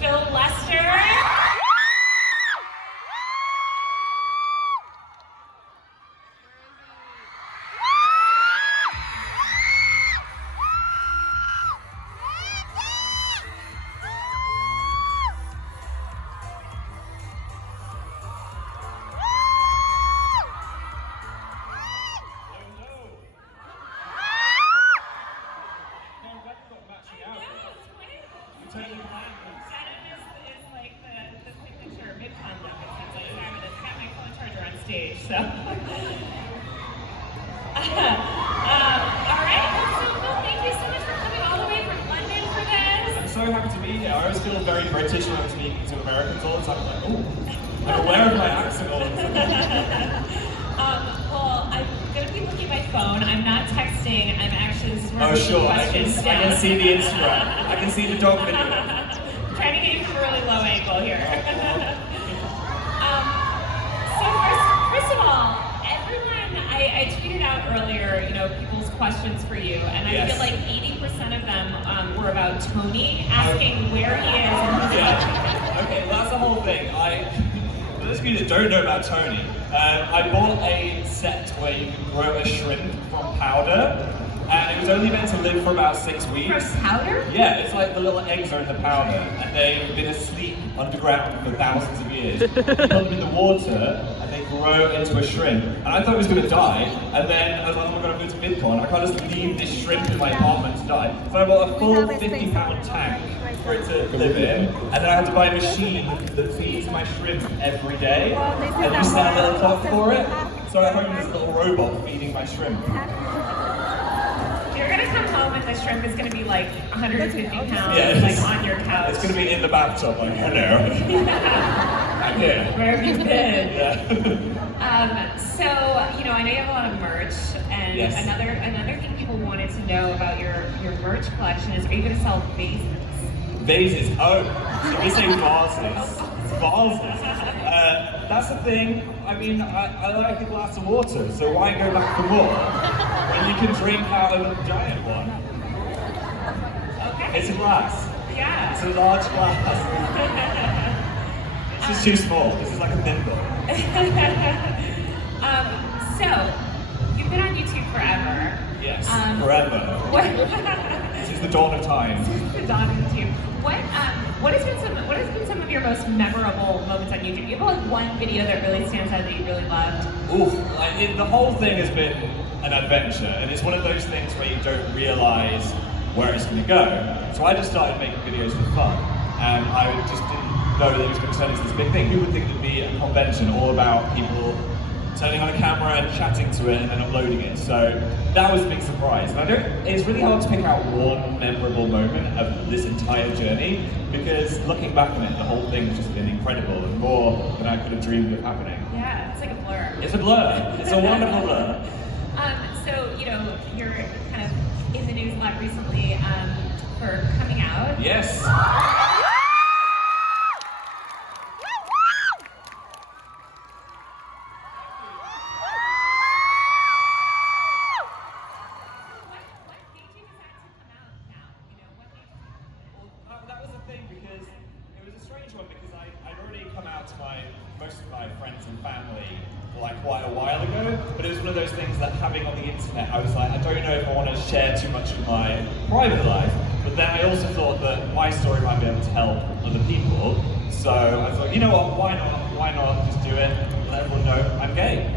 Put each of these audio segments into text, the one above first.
Phil Lester. Totally planned this. Adam is like the signature VidCon look. It's like Simon has got my phone charger on stage, so. All right, so Phil, thank you so much for coming all the way from London for this. I'm so happy to be here. I always feel very British when I'm speaking to Americans all the time. I'm like, oh, I'm aware of my accent all the time. Well, I'm going to be looking at my phone. I'm not texting. I'm actually just Oh, sure. I questions can down. see the Instagram. I can see the dog video. Trying to get you from a really low angle here. So first of all, everyone, I tweeted out earlier, people's questions for you, and I Yes. feel like 80% of them were about Tony, asking where he is and who's Yeah. Okay, well, that's the whole thing. For those of you that don't know about Tony, I bought a set where you can grow a shrimp from powder, and it was only meant to live for about 6 weeks. From powder? Yeah, it's like the little eggs are in the powder, and they've been asleep underground for thousands of years. You put them in the water, and they grow into a shrimp. And I thought it was going to die, and then I was like, oh my god, I'm going to VidCon. I can't just leave this shrimp in my apartment to die. So I bought a full 50-pound tank for it to live in, and then I had to buy a machine that feeds my shrimp every day, and you set a little clock for it. So at home there's a little robot feeding my shrimp. You're going to come home and the shrimp is going to be like 150 pounds, Yeah, like on your couch. It's going to be in the bathtub, like, hello. I'm here. Where have you been? Yeah. So, I know you have a lot of merch, and Yes. another thing people wanted to know about your merch collection is, are you going to sell vases? Vases. Oh, so we say vases. Vases. That's the thing. I mean, I like a glass of water, so why go back for more when you can drink out of a giant one? Okay. It's a glass. Yeah. It's a large glass. This is too small. This is like a thimble. So, you've been on YouTube forever. Yes. Forever. This is the dawn of time. The dawn of YouTube. What has been some of your most memorable moments on YouTube? You have like one video that really stands out that you really loved. Oof, the whole thing has been an adventure, and it's one of those things where you don't realize where it's going to go. So I just started making videos for fun, and I just didn't know that it was going to turn into this big thing. Who would think there'd be a convention all about people turning on a camera and chatting to it and then uploading it? So that was a big surprise. And it's really hard to pick out one memorable moment of this entire journey, because looking back on it, the whole thing has just been incredible and more than I could have dreamed of happening. Yeah, it's like a blur. It's a blur. It's a wonderful blur. So, you're kind of in the news a lot recently for coming out. Yes. That was the thing, because it was a strange one, because I'd already come out to most of my friends and family like quite a while ago, but it was one of those things that having on the internet, I was like, I don't know if I want to share too much of my private life, but then I also thought that my story might be able to help other people, so I thought, you know what, why not just do it, let everyone know I'm gay.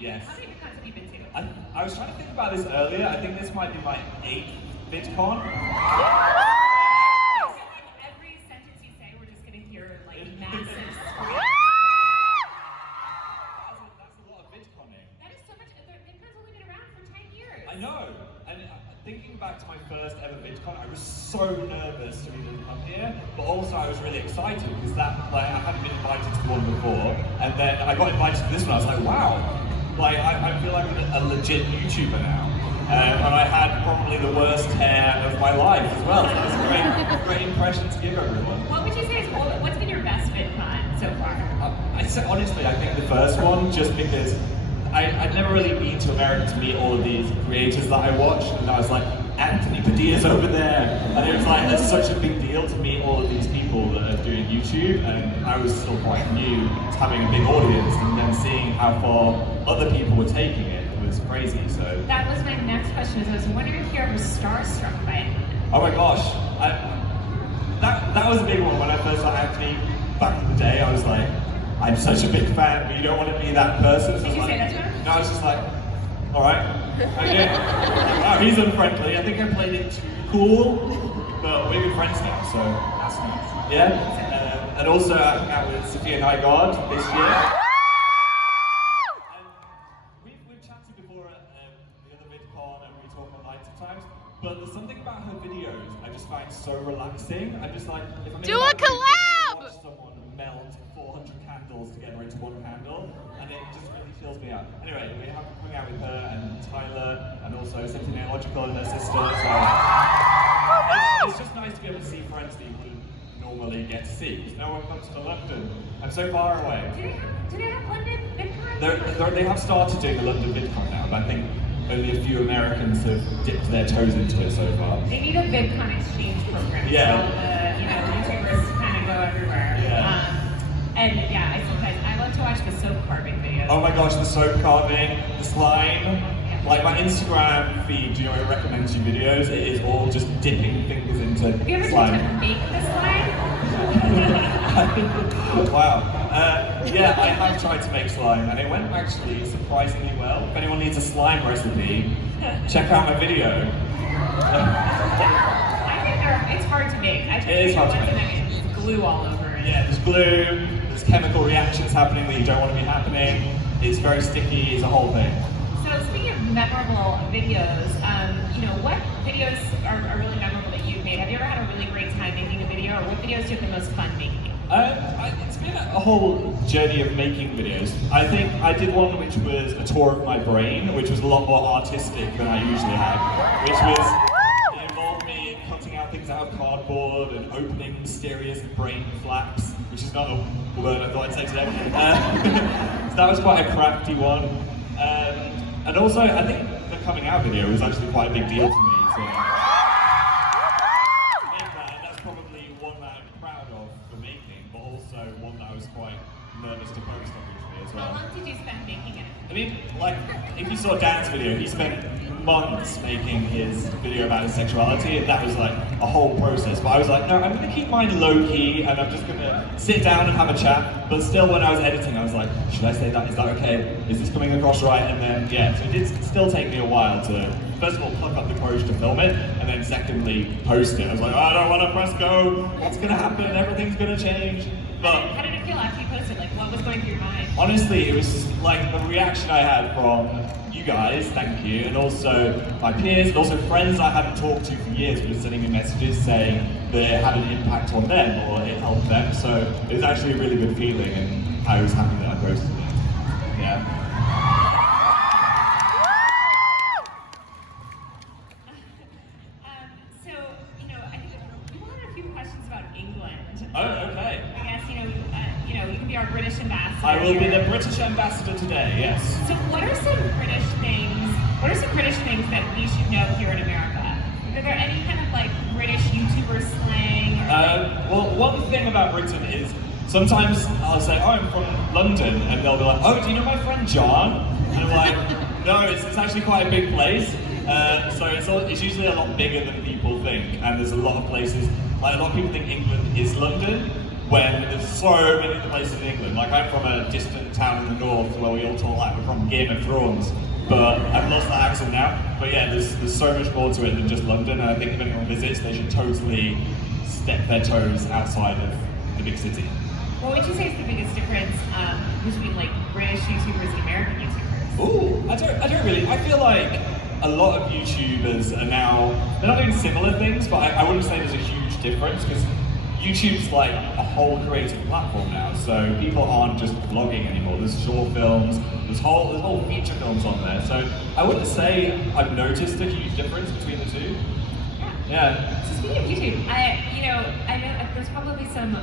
Yes. How many VidCons have you been to? I was trying to think about this earlier. I think this might be my 8th VidCon. I feel like every sentence you say, we're just going to hear like massive screams. That's a lot of VidConing. That is so much. VidCon's only been around for 10 years. I know. And thinking back to my first ever VidCon, I was so nervous to even come here, but also I was really excited because I hadn't been invited to the one before, and then I got invited to this one. I was like, wow. I feel like a legit YouTuber now. And I had probably the worst hair of my life as well. So that was a great impression to give everyone. What would you say is, what's been your best VidCon so far? Honestly, I think the first one, just because I'd never really been to America to meet all of these creators that I watched, and I was like, Anthony Padilla's over there, and it was like, there's such a big deal to meet all of these people that are doing YouTube, and I was still quite new to having a big audience, and then seeing how far other people were taking it was crazy. So that was my next question. Is I was wondering if you're ever starstruck by it. oh my gosh, that was a big one when I first saw Anthony back in the day. I was like, I'm such a big fan, but you don't want to be that person. So Did you like, say that to him? No, I was just like, all right, okay. Wow, he's unfriendly. I think I played it too cool, but we're good friends now, so that's nice. Yeah, and also I hung out with Sophia Nygaard this year. And we've chatted before at the other VidCon, and we talk online sometimes. But there's something about her videos I just find so relaxing. I'm just like, if I'm Do a collab! Watch someone melt 400 candles together into one candle, and it just really fills me up. Anyway, we have hung out with her and Tyler, and also Cynthia Logical and her sister. So it's just nice to be able to see friends that you wouldn't normally get to see, because no one comes to London. I'm so far away. Do they have London VidCon? They have started doing the London VidCon now, but I think only a few Americans have dipped their toes into it so far. They need a VidCon exchange program. Yeah. So all the YouTubers kind of go everywhere. Yeah. And yeah, I love to watch the soap carving videos. Oh my gosh, the soap carving, the slime. Like my Instagram feed, do you know, it recommends you videos. It is all just dipping fingers into Have you ever slime. tried to make the slime? Wow. Yeah, I have tried to make slime, and it went actually surprisingly well. If anyone needs a slime recipe, check out my video. I think it's hard to make. It is hard to make. There's glue all over it. Yeah, there's glue, there's chemical reactions happening that you don't want to be happening. It's very sticky, it's a whole thing. So speaking of memorable videos, what videos are really memorable that you've made? Have you ever had a really great time making a video, or what videos do you have the most fun making? It's been a whole journey of making videos. I think I did one which was a tour of my brain, which was a lot more artistic than I usually have, it involved me cutting out things out of cardboard and opening mysterious brain flaps, which is not a word I thought I'd say today. So that was quite a crafty one. And also, I think the coming out video was actually quite a big deal to me. So to make that, that's probably one that I'm proud of for making, but also one that I was quite nervous to post obviously as well. How long did you spend making it? I mean, like, if you saw Dan's video, he spent months making his video about his sexuality, and that was like a whole process. But I was like, no, I'm gonna keep mine low key, and I'm just gonna sit down and have a chat. But still, when I was editing, I was like, should I say that? Is that okay? Is this coming across right? And then, yeah, so it did still take me a while to, first of all, pluck up the courage to film it, and then secondly, post it. I was like, oh, I don't want to press go. What's gonna happen? Everything's gonna change. But how did it feel after you posted? Like, what was going through your mind? honestly, it was like the reaction I had from you guys, thank you, and also my peers, and also friends I hadn't talked to for years were sending me messages saying that it had an impact on them or it helped them. So it was actually a really good feeling, and I was happy that I posted it. Yeah. So, I think people had a few questions about England. Oh, okay. I guess, you can be our British ambassador. I will be here. the British ambassador today, yes. So what are some British things that we should know here in America? Are there any kind of like British YouTuber slang? Well, one thing about Britain is sometimes I'll say, oh, I'm from London, and they'll be like, oh, do you know my friend John? And I'm like, no, it's actually quite a big place. So it's usually a lot bigger than people think, and there's a lot of places, like a lot of people think England is London, when there's so many other places in England. Like I'm from a distant town in the north where we all talk like we're from Game of Thrones, but I've lost that accent now. But yeah, there's so much more to it than just London, and I think if anyone visits, they should totally step their toes outside of the big city. What would you say is the biggest difference between like British YouTubers and American YouTubers? Ooh, I don't really. I feel like a lot of YouTubers are now, they're not doing similar things, but I wouldn't say there's a huge difference, because YouTube's like a whole creative platform now, so people aren't just vlogging anymore. There's short films, there's whole feature films on there. So I wouldn't say I've noticed a huge difference between the two. Yeah. So speaking of YouTube, I know there's probably some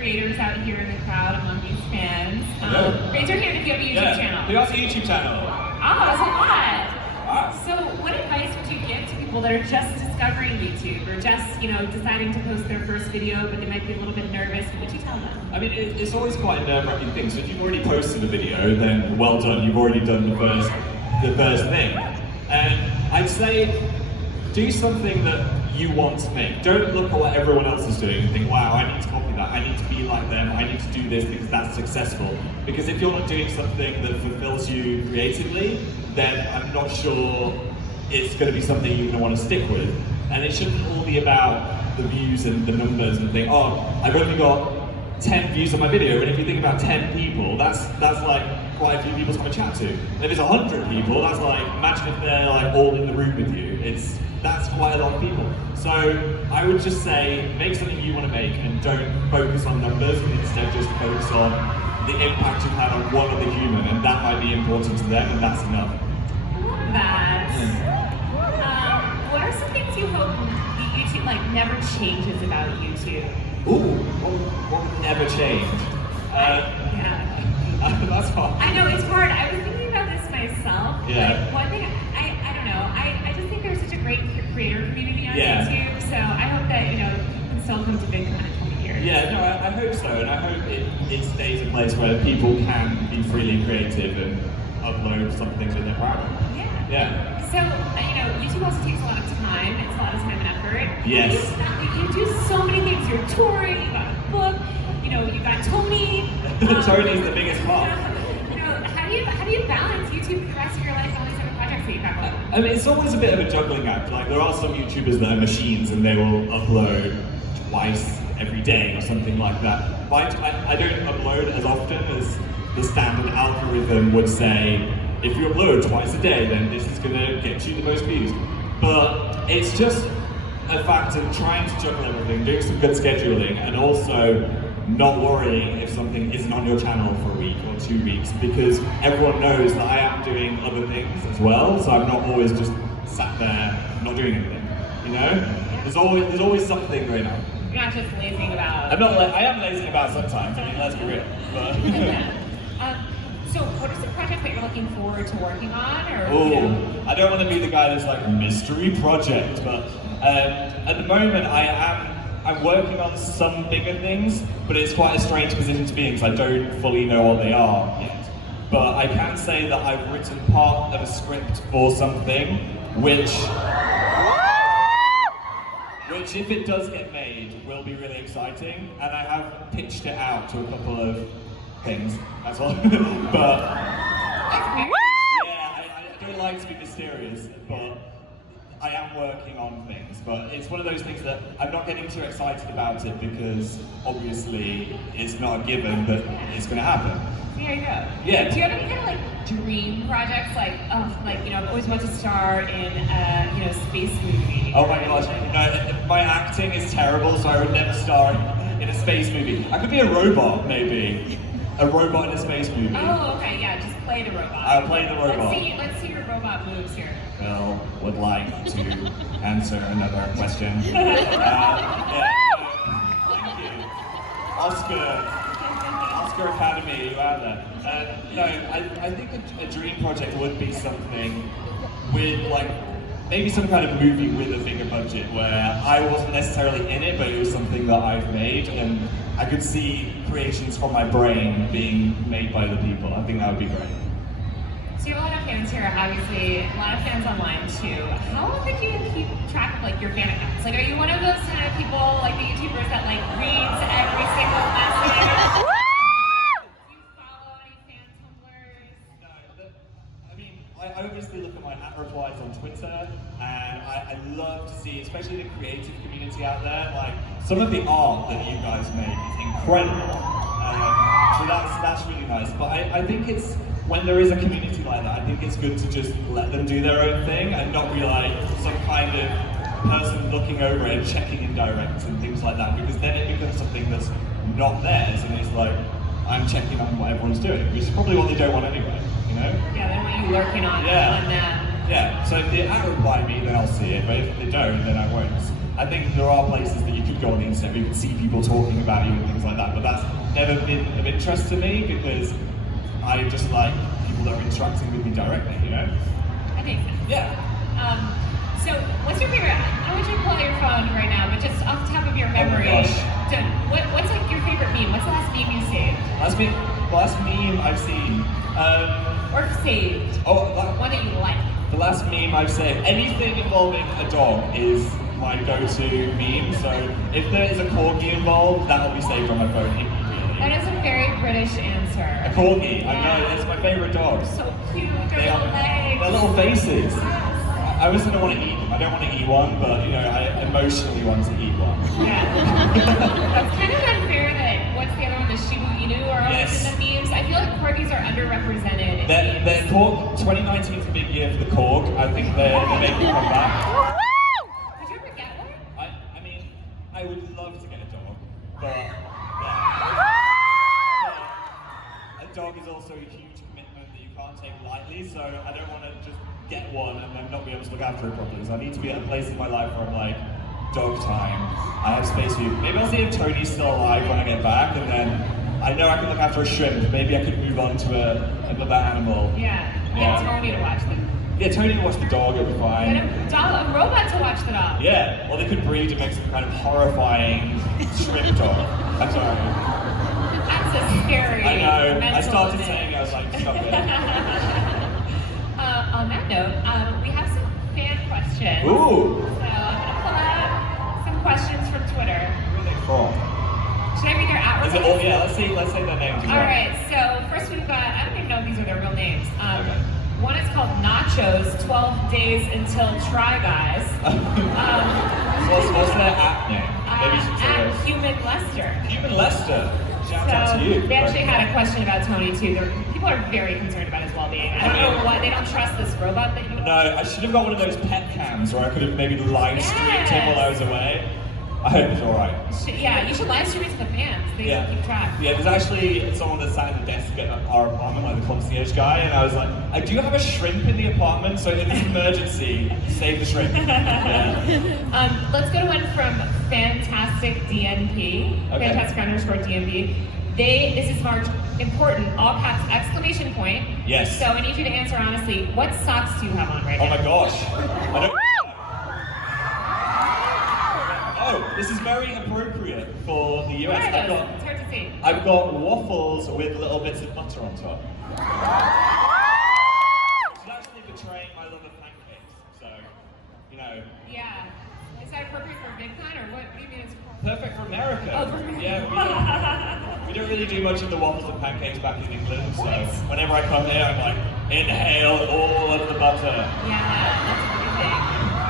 creators out here in the crowd among these fans. Hello. Raise your hand if you have a YouTube channel. Who has a YouTube channel? Oh, that's a lot. Wow. So what advice would you give to people that are just discovering YouTube or just, deciding to post their first video, but they might be a little bit nervous? What would you tell them? I mean, it's always quite a nerve-wracking thing. So if you've already posted a video, then well done. You've already done the first thing. And I'd say do something that you want to make. Don't look at what everyone else is doing and think, wow, I need to copy that. I need to be like them. I need to do this because that's successful. Because if you're not doing something that fulfills you creatively, then I'm not sure it's going to be something you're going to want to stick with. And it shouldn't all be about the views and the numbers and think, oh, I've only got 10 views on my video. And if you think about 10 people, that's like quite a few people to have a chat to. And if it's 100 people, that's like, imagine if they're like all in the room with you. That's quite a lot of people. So I would just say, make something you want to make and don't focus on numbers, and instead just focus on the impact you've had on one other human, and that might be important to them, and that's enough. I love that. What are some things you hope YouTube never changes about YouTube? Ooh, what would never change? That's hard. I know, it's hard. I was thinking about this myself. Yeah. One thing, I don't know, I just think there's such a great creator community on YouTube, so I hope that, you can still come to VidCon in 20 years. Yeah, no, I hope so, and I hope it stays a place where people can be freely creative and upload something that they're proud of. Yeah. So, YouTube also takes a lot of time. It's a lot of time and effort. Yes. You do so many things. You're touring, you got a book, you got Tony. Tony's the biggest part. How do you balance YouTube for the rest of your life and all these other projects that you have going on? I mean, it's always a bit of a juggling act. Like, there are some YouTubers that are machines and they will upload twice every day or something like that. But I don't upload as often as the standard algorithm would say. If you upload twice a day, then this is going to get you the most views. But it's just a fact of trying to juggle everything, doing some good scheduling, and also not worrying if something isn't on your channel for a week or 2 weeks, because everyone knows that I am doing other things as well, so I'm not always just sat there not doing anything. There's always something going on. You're not just lazing about. I am lazing about sometimes. I mean, let's be real. But so, what is the project that you're looking forward to working on? I don't want to be the guy that's like mystery project, but at the moment I'm working on some bigger things, but it's quite a strange position to be in because I don't fully know what they are yet. But I can say that I've written part of a script for something, which if it does get made, will be really exciting, and I have pitched it out to a couple of things, that's all. But I don't like to be mysterious, but I am working on things. But it's one of those things that I'm not getting too excited about it because obviously it's not a given that it's going to happen. There you go. Yeah. Do you have any kind of dream projects I've always wanted to star in a space movie? Oh my gosh, no, my acting is terrible, so I would never star in a space movie. I could be a robot, maybe. A robot in a space movie. Oh, okay, yeah, just play the robot. I'll play the robot. Let's see your robot moves here. Bill would like to answer another question. Thank you. Oscar Academy, you out there. No, I think a dream project would be something with maybe some kind of movie with a bigger budget where I wasn't necessarily in it, but it was something that I've made and I could see creations from my brain being made by other people. I think that would be great. So you have a lot of fans here, obviously, a lot of fans online too. How often do you keep track of your fan accounts? Are you one of those kind of people, the YouTubers that reads every single message? Do you follow any fan Tumblrs? No, I mean, I obviously look at my @replies on Twitter, and I love to see, especially the creative community out there, some of the art that you guys make is incredible. So that's really nice. But I think it's, when there is a community like that, I think it's good to just let them do their own thing and not be some kind of person looking over it and checking in directs and things like that, because then it becomes something that's not theirs, and it's I'm checking on what everyone's doing, which is probably what they don't want anyway, Yeah, they want you lurking on Yeah, so if they reply me, then I'll see it, but if they don't, then I won't. I think there are places that you can could go on the internet, we could see people talking about you and things like that, but that's never been of interest to me because I just like people that are interacting with me directly, you know? That makes sense. Yeah. So, what's your favorite? I don't want you to pull out your phone right now, but just off the top of your memory, Oh my gosh. what's like your favorite meme? What's the last meme you saved? Last meme I've seen. Or saved? One that you like. The last meme I've saved. Anything involving a dog is my go-to meme. So if there is a corgi involved, that'll be saved on my phone immediately. That is a very British answer. A corgi, I know, it's my favorite dog. So cute, their little legs. Their little faces. Yes. I obviously don't want to eat them. I don't want to eat one, but you know, I emotionally want to eat one. Yeah. It's kind of unfair that what's the other one, the Shiba Inu are always in the memes. I feel like corgis are underrepresented in memes. They're Korg, 2019 is a big year for the Korg. I think they're making a comeback. Did you ever get one? I mean, I would love to get a dog, but yeah. But a dog is also a huge commitment that you can't take lightly, so I don't want to just get one and then not be able to look after it properly. So I need to be at a place in my life where I'm like, dog time, I have space for you. Maybe I'll see if Tony's still alive when I get back, and then I know I can look after a shrimp. Maybe I could move on to another animal. Yeah. Get Tony to watch them. Yeah, Tony can watch the dog, it'll be fine. Get a robot to watch the dog. Yeah, or they could breed and make some kind of horrifying shrimp dog. I'm sorry. That's a scary. I know. I started image. saying I was like, stop it. On that note, we have some fan questions. Ooh. So I'm gonna pull out some questions from Twitter. Where are they from? Should I read their outward? Is it all? Yeah, let's say their names. All right. So first we've got. I don't even know if these are their real names. Okay. One is called Nachos. 12 Days Until Try Guys. What's their app name? Maybe you should say At it. Human Lester. Human Lester. Shout out to you. They actually had a question about Tony too. People are very concerned about his well-being. I don't know why they don't trust this robot that you. No, I should have got one of those pet cams where I could have maybe live streamed him while I was away. I hope it's alright. Yeah, you should live stream it to the fans. They can keep track. Yeah, there's actually someone that sat at the desk at our apartment, like the concierge guy, and I was like, I do have a shrimp in the apartment, so in this emergency, save the shrimp. Yeah. Let's go to one from Fantastic DNP. Okay. Fantastic_DNP. This is March, important, all caps, exclamation point. Yes. So I need you to answer honestly, what socks do you have on right now? Oh my gosh. I don't. Oh, this is very appropriate for the US. What are those? It's hard to see. I've got waffles with little bits of butter on top. Which is actually betraying my love of pancakes. So, you know. Yeah. Is that appropriate for VidCon or what do you mean it's Perfect for America. Oh, for America. Yeah, we don't really do much of the waffles and pancakes back in England. So whenever I come here, I'm like, inhale all of the butter. Yeah, that's amazing.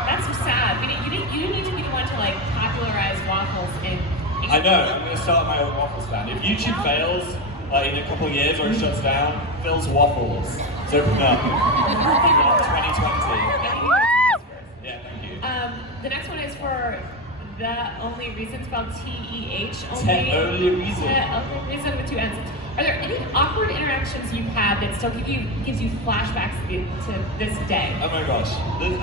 That's so sad. You need to be the one to like popularize waffles in England. I know, I'm going to start my own waffle stand. If YouTube fails, like in a couple of years or it shuts down, Phil's Waffles. It's opening up. 2020. Yeah, thank you. The next one is for The Only Reason, spelled T-E-H. Only Reason. Only Reason with two N's. Are there any awkward interactions you've had that still gives you flashbacks to this day? Oh my gosh.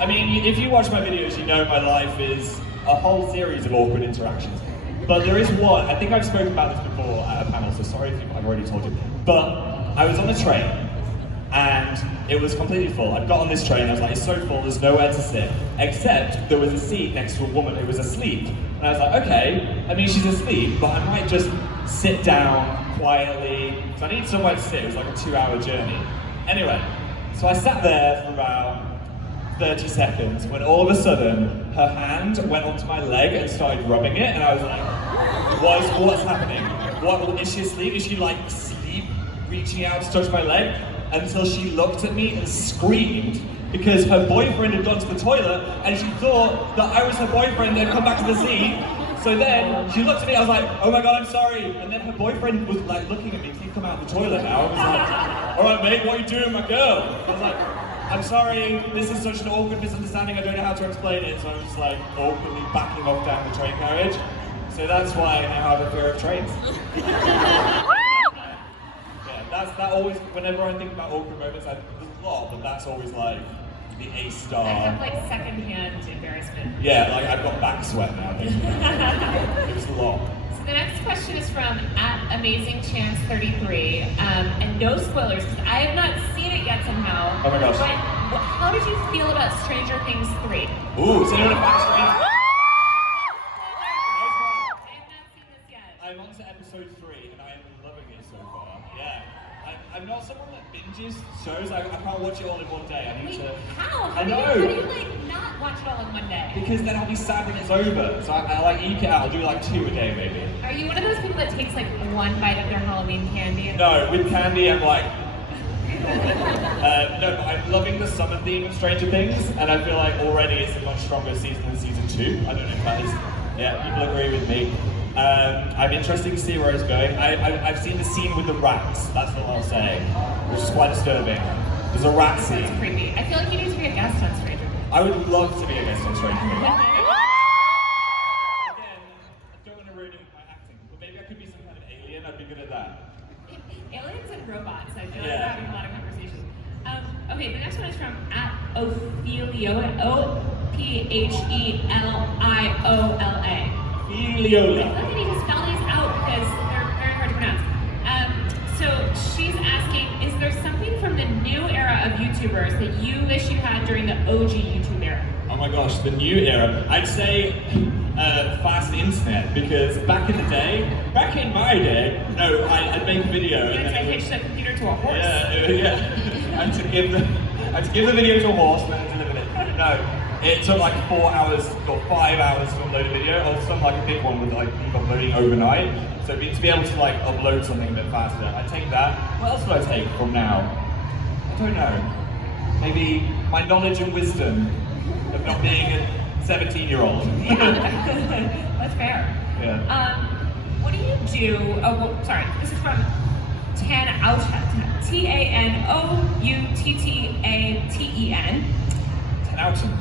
I mean, if you watch my videos, you know my life is a whole series of awkward interactions. But there is one, I think I've spoken about this before at a panel, so sorry if I've already told you. But I was on a train, and it was completely full. I got on this train, I was like, it's so full, there's nowhere to sit, except there was a seat next to a woman who was asleep. And I was like, okay, I mean, she's asleep, but I might just sit down quietly, so I needed somewhere to sit. It was like a 2-hour journey. Anyway, so I sat there for about 30 seconds when all of a sudden her hand went onto my leg and started rubbing it, and I was like, what's happening? What, is she asleep? Is she like sleep reaching out to touch my leg? Until she looked at me and screamed because her boyfriend had gone to the toilet and she thought that I was her boyfriend and had come back to the seat. So then she looked at me, I was like, oh my god, I'm sorry. And then her boyfriend was like looking at me, can you come out of the toilet now? I was like, all right mate, what are you doing, my girl? I was like, I'm sorry, this is such an awkward misunderstanding, I don't know how to explain it. So I was just like awkwardly backing off down the train carriage. So that's why I now have a fear of trains. Yeah, that always, whenever I think about awkward moments, there's a lot, but that's always like the A I star. have like secondhand embarrassment. Yeah, like I've got back sweat now. It was a lot. So the next question is from @AmazingChance33, and no spoilers because I have not seen it yet somehow. Oh my gosh. But how did you feel about Stranger Things 3? Ooh, is anyone a back screen? I have not seen this yet. I'm on to episode 3 and I am loving it so far. Yeah. I'm not someone that binges shows. I can't watch it all in one day. I need Wait, to. how? I know. How do you like not watch it all in one day? Because then I'll be sad when it's over. So I like eke it out. I'll do like 2 a day maybe. Are you one of those people that takes like one bite of their Halloween candy? No, with candy I'm like. No, but I'm loving the summer theme of Stranger Things, and I feel like already it's a much stronger season than season 2. I don't know if that is. Yeah, people agree with me. I'm interested to see where it's going. I've seen the scene with the rats, that's what I'll say, which is quite disturbing. There's a rat scene. That's creepy. I feel like you need to be a guest on Stranger Things. I would love to be a guest on Stranger Things. Again, I don't want to ruin my acting, but maybe I could be some kind of alien, I'd be good at that. Aliens and robots, I feel like Yeah. we're having a lot of conversations. Okay, the next one is from @Opheliola, OPHELIOLA. I Filiola. feel like I need to spell these out because they're very hard to pronounce. So she's asking, is there something from the new era of YouTubers that you wish you had during the OG YouTube era? Oh my gosh, the new era. I'd say fast internet, because back in my day, no, I'd make a video You and had to then it hitch the computer to a horse. yeah. I had to give the video to a horse and then deliver it. No, it took like 4 hours or 5 hours to upload a video, or some like a big one with like keep uploading overnight. So to be able to like upload something a bit faster, I'd take that. What else would I take from now? I don't know. Maybe my knowledge and wisdom of not being a 17-year-old. That's fair. Yeah. What do you do? Oh, well, sorry. This is from TANOUTTATEN. Tenouchen.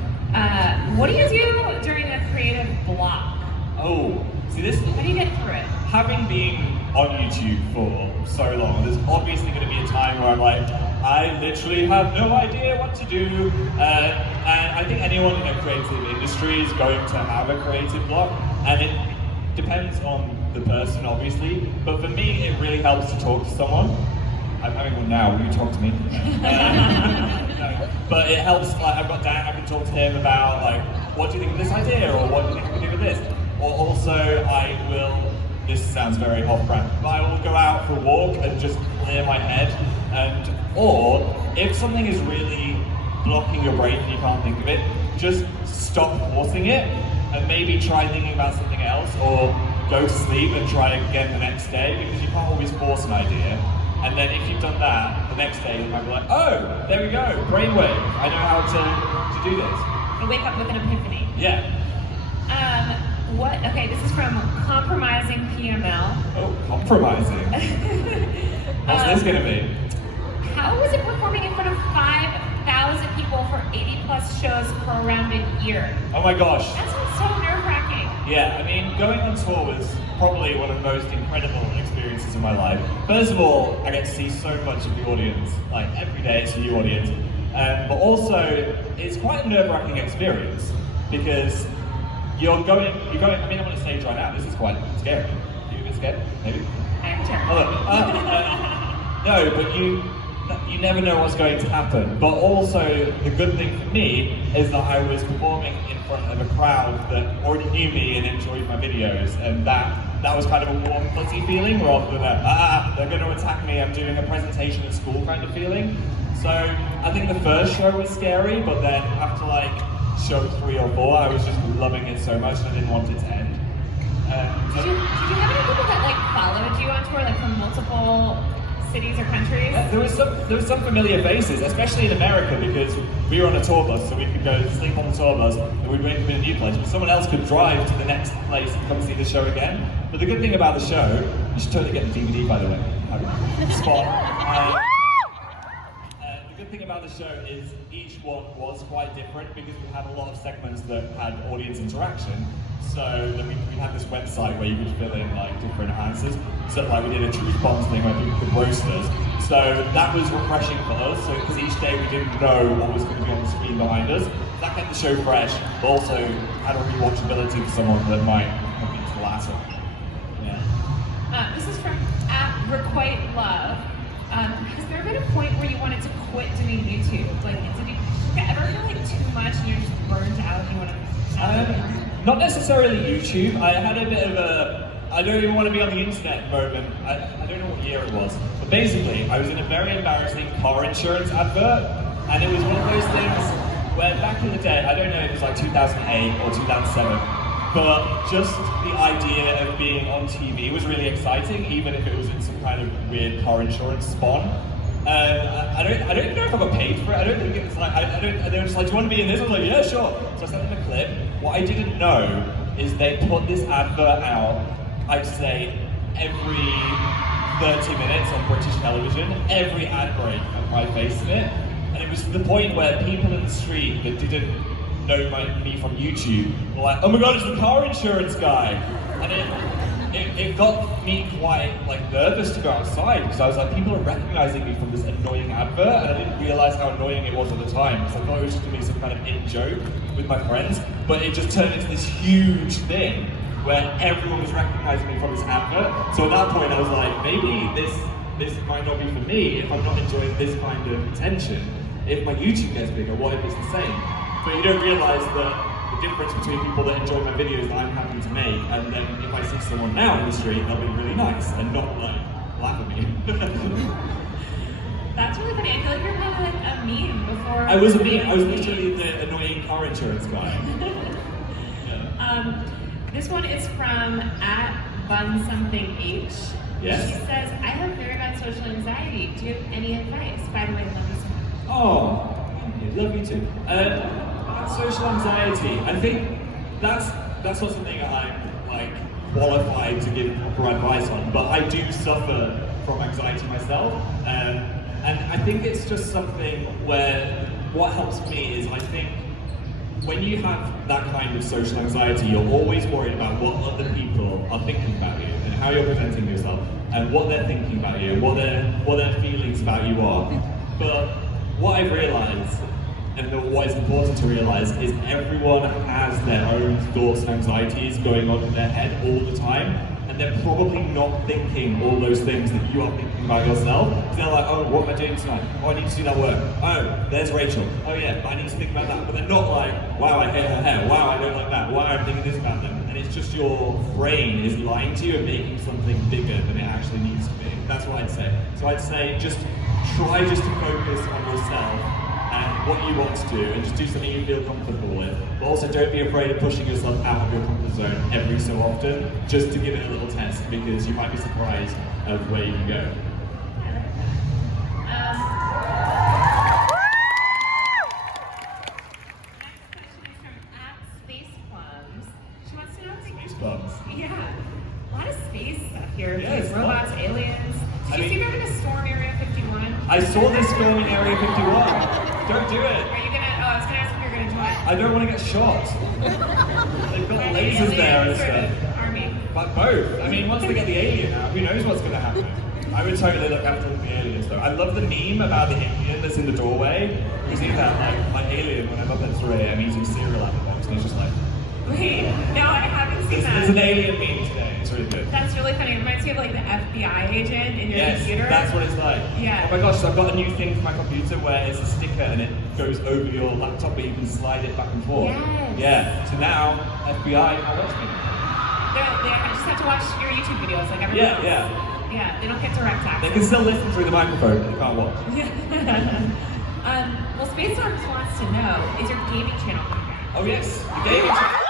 What do you do during a creative block? Oh, see this? How do you get through it? Having been on YouTube for so long, there's obviously going to be a time where I'm like, I literally have no idea what to do. And I think anyone in a creative industry is going to have a creative block. And it depends on the person, obviously. But for me, it really helps to talk to someone. I'm having one now, will you talk to me? No. But it helps, like, I've got Dan, I can talk to him about, like, what do you think of this idea? Or what do you think I can do with this? Or also, I will, this sounds very off-brand, but I will go out for a walk and just clear my head. Or if something is really blocking your brain and you can't think of it, just stop forcing it and maybe try thinking about something else, or go to sleep and try again the next day, because you can't always force an idea. And then if you've done that, the next day you might be like, oh, there we go, brainwave, I know how to do this. You wake up with an epiphany. Yeah. Okay, this is from Compromising PML. Oh, compromising. What's this gonna be? How was it performing in front of 5,000 people for 80+ shows for around a year? Oh my gosh. That sounds so nerve-wracking. Yeah, I mean, going on tour was probably one of the most incredible experiences of my life. First of all, I get to see so much of the audience, like every day it's a new audience. But also, it's quite a nerve-wracking experience, because you're going, I mean, I'm on a stage right now, this is quite scary. Are you a bit scared? Maybe? I'm terrified. No, but you never know what's going to happen. But also, the good thing for me is that I was performing in front of a crowd that already knew me and enjoyed my videos, and that was kind of a warm, fuzzy feeling, rather than they're going to attack me, I'm doing a presentation at school kind of feeling. So I think the first show was scary, but then after like show 3 or 4, I was just loving it so much and I didn't want it to end. Did you have any people that like followed you on tour, like from multiple cities or countries? There was some familiar faces, especially in America, because we were on a tour bus, so we could go sleep on the tour bus and we'd wait for a new place, but someone else could drive to the next place and come see the show again. But the good thing about the show, you should totally get the DVD, by the way. Spot. The good thing about about the show is each one was quite different because we had a lot of segments that had audience interaction. So then we had this website where you could fill in like different answers. So like we did a truth bombs thing where people could roast us. So that was refreshing for us. So because each day we didn't know what was going to be on the screen behind us. That kept the show fresh, but also had a rewatchability for someone that might have been Collateral. Yeah. This is from @RequiteLove. Has there been a point where you wanted to quit doing YouTube? Like, did you ever feel like too much and you're just burned out and you want to? Not necessarily YouTube. I had a bit of a, I don't even want to be on the internet moment. I don't know what year it was. But basically, I was in a very embarrassing car insurance advert. And it was one of those things where back in the day, I don't know if it was like 2008 or 2007, but just the idea of being on TV was really exciting, even if it was in some kind of weird car insurance spawn. I don't even know if I got paid for it. I don't think it was like, they were just like, do you want to be in this? I was like, yeah, sure. So I sent them a clip. What I didn't know is they put this advert out, I'd say, every 30 minutes on British television, every ad break had my face in it. And it was to the point where people in the street that didn't know me from YouTube were like, oh my god, it's the car insurance guy. And it got me quite like nervous to go outside because I was like, people are recognizing me from this annoying advert, and I didn't realize how annoying it was at the time because I thought it was just gonna be some kind of in joke with my friends, but it just turned into this huge thing where everyone was recognizing me from this advert. So at that point I was like, maybe this might not be for me if I'm not enjoying this kind of attention. If my YouTube gets bigger, what if it's the same? But you don't realize that the difference between people that enjoy my videos that I'm happy to make, and then if I see someone now in the street, they'll be really nice and not like laugh at me. That's really funny. I feel like you're kind of like a meme before. I was a meme. I was literally the annoying car insurance guy. Yeah. This one is from @BunSomethingH. Yes. She says, I have very bad social anxiety. Do you have any advice? By the way, I love you so much. Oh, love you too. Social anxiety. I think that's not something I'm like qualified to give proper advice on, but I do suffer from anxiety myself, and I think it's just something where what helps me is I think when you have that kind of social anxiety, you're always worried about what other people are thinking about you and how you're presenting yourself and what they're thinking about you and what their feelings about you are. But what I've realized, and what is important to realize, is everyone has their own thoughts and anxieties going on in their head all the time, and they're probably not thinking all those things that you are thinking about yourself. So they're like, oh, what am I doing tonight? Oh, I need to do that work. Oh, there's Rachel. Oh yeah, I need to think about that. But they're not like, wow, I hate her hair. Wow, I don't like that. Wow, I'm thinking this about them. And it's just your brain is lying to you and making something bigger than it actually needs to be. That's what I'd say. So I'd say just try just to focus on yourself and what you want to do, and just do something you feel comfortable with. But also don't be afraid of pushing yourself out of your comfort zone every so often, just to give it a little test, because you might be surprised of where you can go. Next question is from @SpacePlums. She wants to know Space bums. Yeah, a lot of space stuff here. Yeah, it's robots, fun. aliens. Did you see they're gonna storm Area 51? I saw this going in Area 51. Don't do it. Are you gonna? Oh, I was gonna ask if you're gonna join. I don't want to get shot. They've got lasers there and stuff. Army. But both. I mean, once they get the alien out, who knows what's going to happen? I would totally look after the aliens though. I love the meme about the alien that's in the doorway. You see that, like, my alien when I'm up at 3 AM eating cereal out of the box, and he's just like... Wait, no, I haven't seen that. There's an alien meme today. It's really good. That's really funny. It reminds me of like the FBI agent in your computer. Yes, that's what it's like. Yeah. Oh my gosh, so I've got a new thing for my computer where it's a sticker and it goes over your laptop, but you can slide it back and forth. Yes. Yeah. So now, FBI can watch me. They just have to watch your YouTube videos like everyone else. Yeah, they don't get direct access. They can still listen through the microphone, but they can't watch. Well, Space Arms wants to know, is your gaming channel coming back? Oh yes, the gaming channel.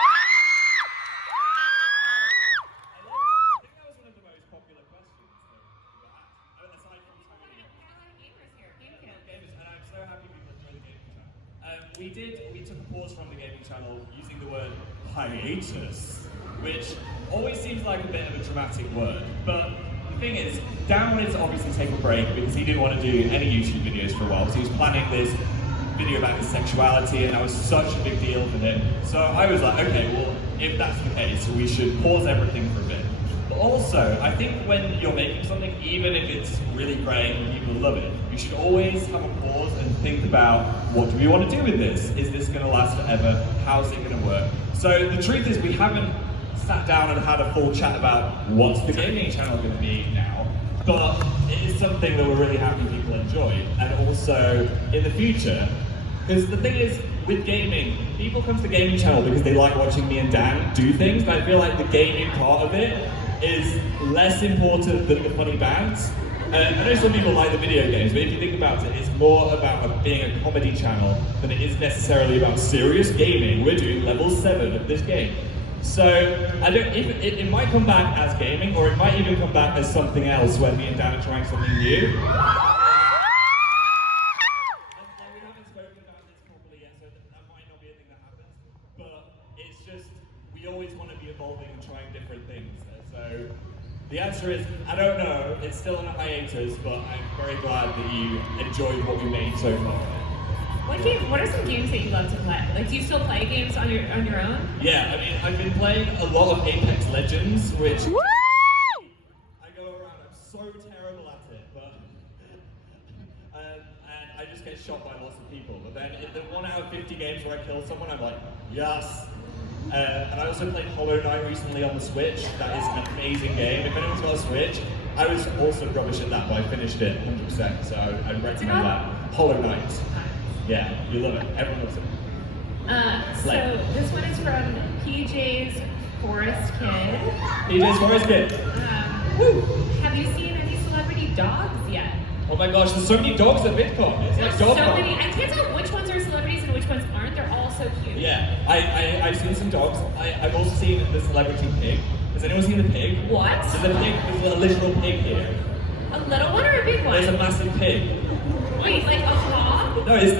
We took a pause from the gaming channel using the word hiatus, which always seems like a bit of a dramatic word, but the the thing is, Dan wanted to obviously take a break because he didn't want to do any YouTube videos for a while. So he was planning this video about his sexuality, and that was such a big deal for him. So I was like, okay, well, if that's the case, we should pause everything for a bit. But also, I think when you're making something, even if it's really great and people love it, you should always have a pause and think about, what do we want to do with this? Is this going to last forever? How's it going to work? So the truth is, we haven't sat down and had a full chat about what's the gaming channel going to be now, but it is something that we're really happy people enjoy, and also in the future, because the thing is, with gaming, people come to the gaming channel because they like watching me and Dan do things, and I feel like the gaming part of it is less important than the funny bands. I know some people like the video games, but if you think about it, it's more about being a comedy channel than it is necessarily about serious gaming. We're doing level 7 of this game. So, I don't, it might come back as gaming, or it might even come back as something else when me and Dan are trying something new. We haven't spoken about this properly yet, so that might not be a thing that happens. But it's just, we always want to be evolving and trying different things. So, the answer is, I don't know, it's still on a hiatus, but I'm very glad that you enjoyed what we made so far. What are some games that you love to play? Like, do you still play games on your own? Yeah, I mean, I've been playing a lot of Apex Legends, which Woo! I go around, I'm so terrible at it, but and I just get shot by lots of people. But then in the 1 out of 50 games where I kill someone, I'm like, yes. And I also played Hollow Knight recently on the Switch. That is an amazing game. If anyone's got a Switch, I was also rubbish at that, but I finished it 100%. So I'd recommend that. Hollow Knight. Yeah, you love it. Everyone loves it. So this one is from PJ's Forest Kid. PJ's Forest Kid. Have you seen any celebrity dogs yet? Oh my gosh, there's so many dogs at VidCon. It's like dog so park. many. I can't tell which ones are celebrities and which ones aren't. They're all so cute. Yeah, I've seen some dogs. I've also seen the celebrity pig. Has anyone seen the pig? What? There's a pig. There's a literal pig here. A little one or a big one? There's a massive pig. Wait, like a hog? No, it's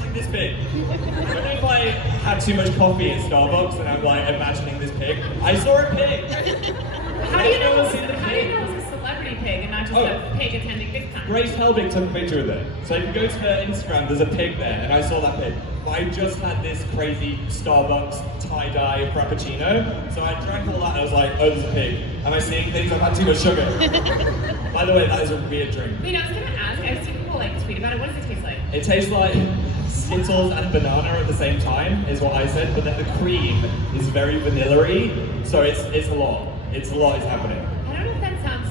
like this big. I don't know if I had too much coffee at Starbucks and I'm like imagining this pig. I saw a pig. How do you know it was a celebrity pig and not just a pig attending VidCon? Grace Helbig took a picture of it. So if you go to her Instagram, there's a pig there, and I saw that pig. But I just had this crazy Starbucks tie-dye frappuccino, so I drank all that and I was like, oh, there's a pig. Am I seeing things? I've had too much sugar. By the way, that is a weird drink. Wait, I was gonna ask, I've seen people like tweet about it. What does it taste like? It tastes like Skittles and banana at the same time, is what I said, but then the cream is very vanilla-y, so it's a lot. It's a lot is happening. I don't know if that sounds...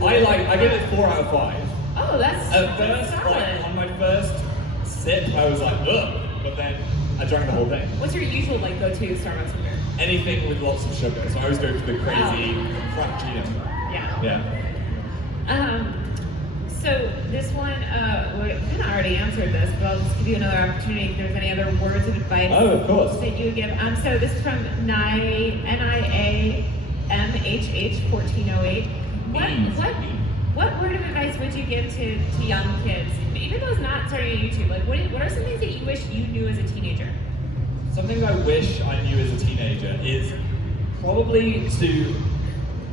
I give it 4 out of 5. Oh, that's solid. Like, on my first sip, I was like, ugh, but then I drank the whole thing. What's your usual like go-to Starbucks beer? Anything with lots of sugar, so I always go for the crazy frappuccino. Yeah. Yeah. So this one, we kind of already answered this, but I'll just give you another opportunity if there's any other words of advice. Oh, of course. That you would give. So this is from NIAMHH 1408. What word of advice would you give to young kids, even those not starting on YouTube? Like, what are some things that you wish you knew as a teenager? Something I wish I knew as a teenager is probably to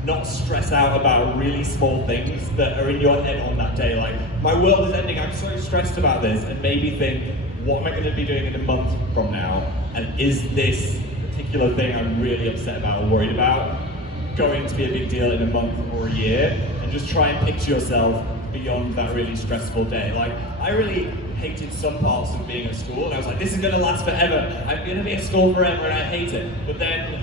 not stress out about really small things that are in your head on that day. Like, my world is ending, I'm so stressed about this, and maybe think, what am I going to be doing in a month from now? And is this particular thing I'm really upset about or worried about going to be a big deal in a month or a year? And just try and picture yourself beyond that really stressful day. Like, I really hated some parts of being at school, and I was like, this is going to last forever. I'm going to be at school forever, and I hate it. But then,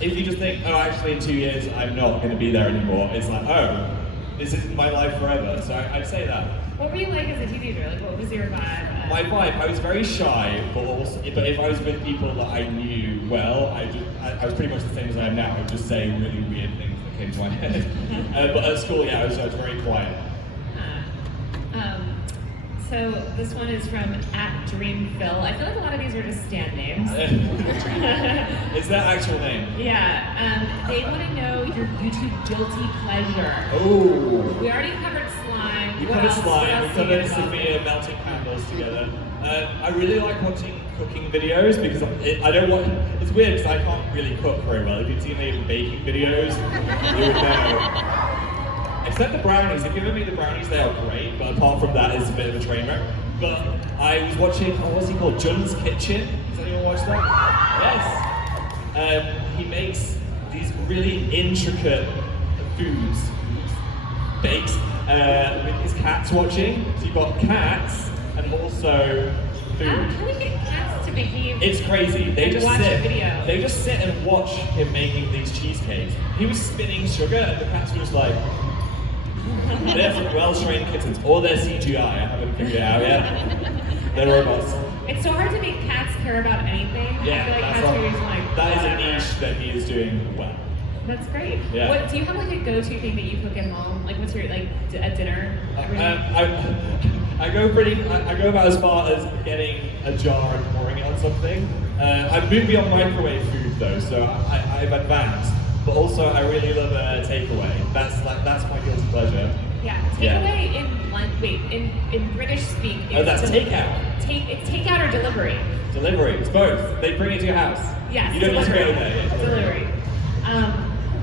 if you just think, oh, actually in 2 years, I'm not going to be there anymore, it's like, oh, this isn't my life forever. So I'd say that. What were you like as a teenager? Like, what was your vibe? My vibe, I was very shy, but if I was with people that I knew well, I was pretty much the same as I am now. I would just say really weird things that came to my head. But at school, yeah, I was very quiet. So this one is from @DreamPhil. I feel like a lot of these are just stand names. Is that actual name? Yeah. They want to know your YouTube guilty pleasure. Oh. We already covered slime. We covered slime, we covered Sophia melting candles together. I really like watching cooking videos because I don't want, it's weird because I can't really cook very well. If you've seen any baking videos, you would know. Except the brownies, if you ever made the brownies, they are great, but apart from that, it's a bit of a train wreck. But I was watching, what's he called, Jun's Kitchen? Has anyone watched that? Yes. He makes these really intricate foods, bakes, with his cats watching. So you've got cats and also food. How do we get cats to behave? It's crazy. They just watch sit. a video. They just sit and watch him making these cheesecakes. He was spinning sugar, and the cats were just like. They're well-trained kittens, or they're CGI. I haven't figured it out yet. They're robots. It's so hard to make cats care about anything. Yeah, I feel like cats are usually like. that is a whatever. niche that he is doing well. That's great. Yeah. What do you have like a go-to thing that you cook at home? Like what's your like at dinner? every night? I go about as far as getting a jar and pouring it on something. I've moved beyond microwave food though, so I've advanced. But also, I really love a takeaway. That's my guilty pleasure. Yeah, takeaway in British speak is Oh, that's takeout. It's takeout or delivery. Delivery. It's both. They bring it to your house. Yes. You don't need to delivery. go there. It's Delivery. I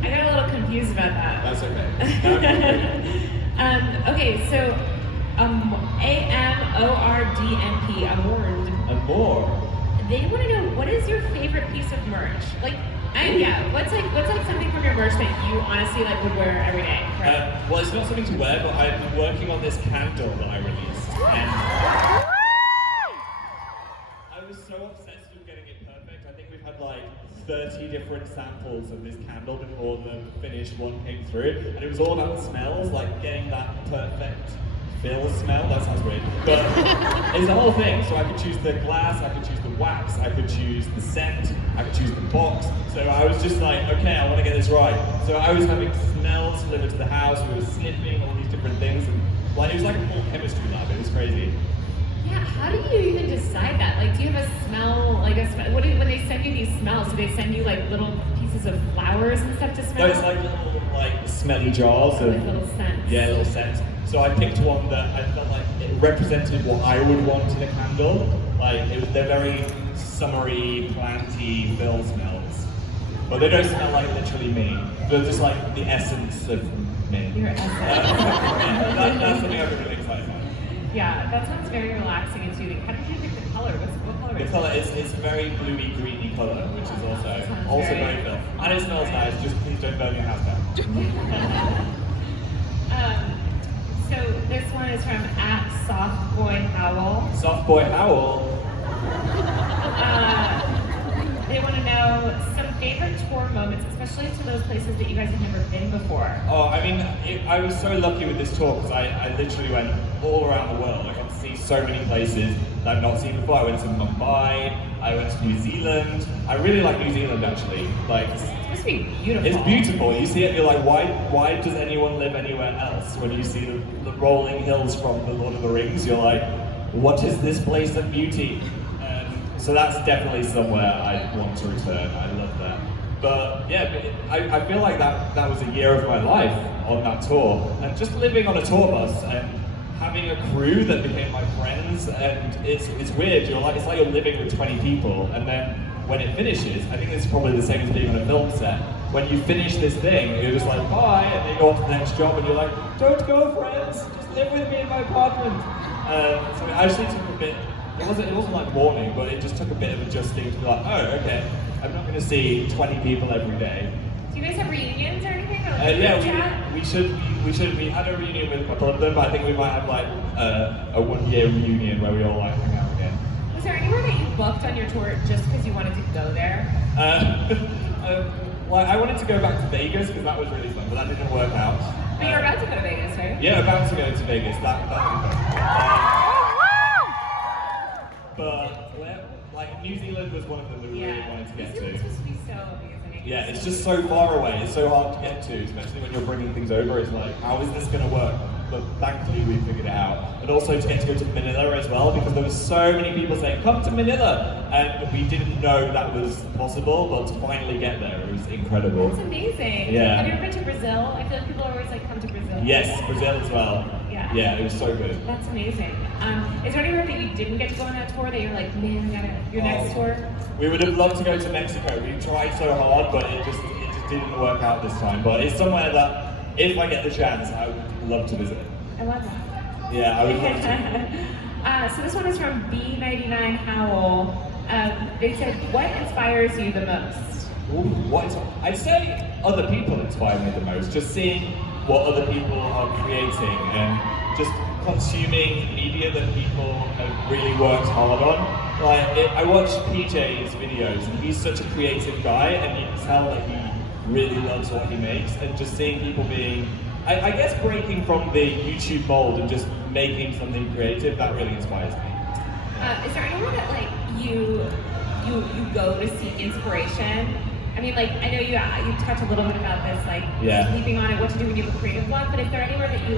got a little confused about that. That's okay. Okay, so AMORDNP, Amord. And more. They want to know, what is your favorite piece of merch? What's like something from your merch that you honestly like would wear every day? Right? Well, it's not something to wear, but I've been working on this candle that I released. And I was so obsessed with getting it perfect. I think we've had like 30 different samples of this candle before the finished one came through. And it was all about smells, like getting that perfect feel smell. That sounds weird. But it's the whole thing. So I could choose the glass, I could choose the wax, I could choose the scent, I could choose the box. So I was just like, okay, I want to get this right. So I was having smells delivered to the house, we were sniffing all these different things, and like it was like a full chemistry lab, it was crazy. Yeah, how do you even decide that? Like, do you have a smell, when they send you these smells, do they send you like little pieces of flowers and stuff to smell? No, it's like little like smelly jars of, like little scents. Yeah, little scents. So I picked one that I felt like it represented what I would want in a candle. Like they're very summery, planty, fill smells. But they don't smell like literally me. They're just like the essence of me. Your essence. That's something I've been really excited about. Yeah, that sounds very relaxing and soothing. How did you pick the color? What color The is colour it? is a very bluey, greeny colour, which is Sounds also very- very fill. And it smells nice, just please don't burn your house down. So this one is from @SoftBoyHowl. Soft Boy Howl. They want to know some favorite tour moments, especially to those places that you guys have never been before. Oh, I mean, I was so lucky with this tour because I literally went all around the world. I got to see so many places that I've not seen before. I went to Mumbai, I went to New Zealand. I really like New Zealand actually. Like, It's supposed to be beautiful. it's beautiful. You see it, you're like, why does anyone live anywhere else? When you see the rolling hills from the Lord of the Rings, you're like, what is this place of beauty? So that's definitely somewhere I want to return. I love that. But yeah, I feel like that was a year of my life on that tour. And just living on a tour bus and having a crew that became my friends, and it's weird. It's like you're living with 20 people, and then when it finishes, I think it's probably the same as being on a film set. When you finish this thing, you're just like, bye, and then you go on to the next job, and you're like, don't go, friends, just live with me in my apartment. So it actually took a bit. It wasn't like mourning, but it just took a bit of adjusting to be like, oh, okay, I'm not going to see 20 people every day. Do you guys have reunions or anything? Or like Yeah, group chat? we had a reunion with a couple of them, but I think we might have like a 1 year reunion where we all like hang out again. Was there anywhere that you booked on your tour just because you wanted to go there? Well, I wanted to go back to Vegas because that was really fun, but that didn't work out. But you're about to go to Vegas, right? Yeah, about to go to Vegas. That but New Zealand was one of them that we really wanted to get to. It's supposed to be so amazing. Yeah, it's just so far away. It's so hard to get to, especially when you're bringing things over. It's like, how is this going to work? But thankfully we figured it out. And also to get to go to Manila as well, because there were so many people saying, come to Manila! And we didn't know that was possible, but to finally get there, it was incredible. It's amazing. Yeah. Have you ever been to Brazil? I feel like people always like come to Brazil. Yes, Brazil as well. Yeah. Yeah, it was so good. That's amazing. Is there anywhere that you didn't get to go on that tour that you're like, man, I gotta, your next tour? We would have loved to go to Mexico. We tried so hard, but it just didn't work out this time. But it's somewhere that, if I get the chance, I would love to visit. I love that. Yeah, I would love to. So this one is from B99 Howell. They said, what inspires you the most? Ooh, I'd say other people inspire me the most. Just seeing what other people are creating and just consuming media that people have really worked hard on. Like, I watched PJ's videos and he's such a creative guy and you can tell that he really loves what he makes, and just seeing people being, I guess, breaking from the YouTube mold and just making something creative, that really inspires me. Is there anywhere that like you go to seek inspiration? I mean, like, I know you talked a little bit about this, like, sleeping on it, what to do when you have a creative block, but is there anywhere that you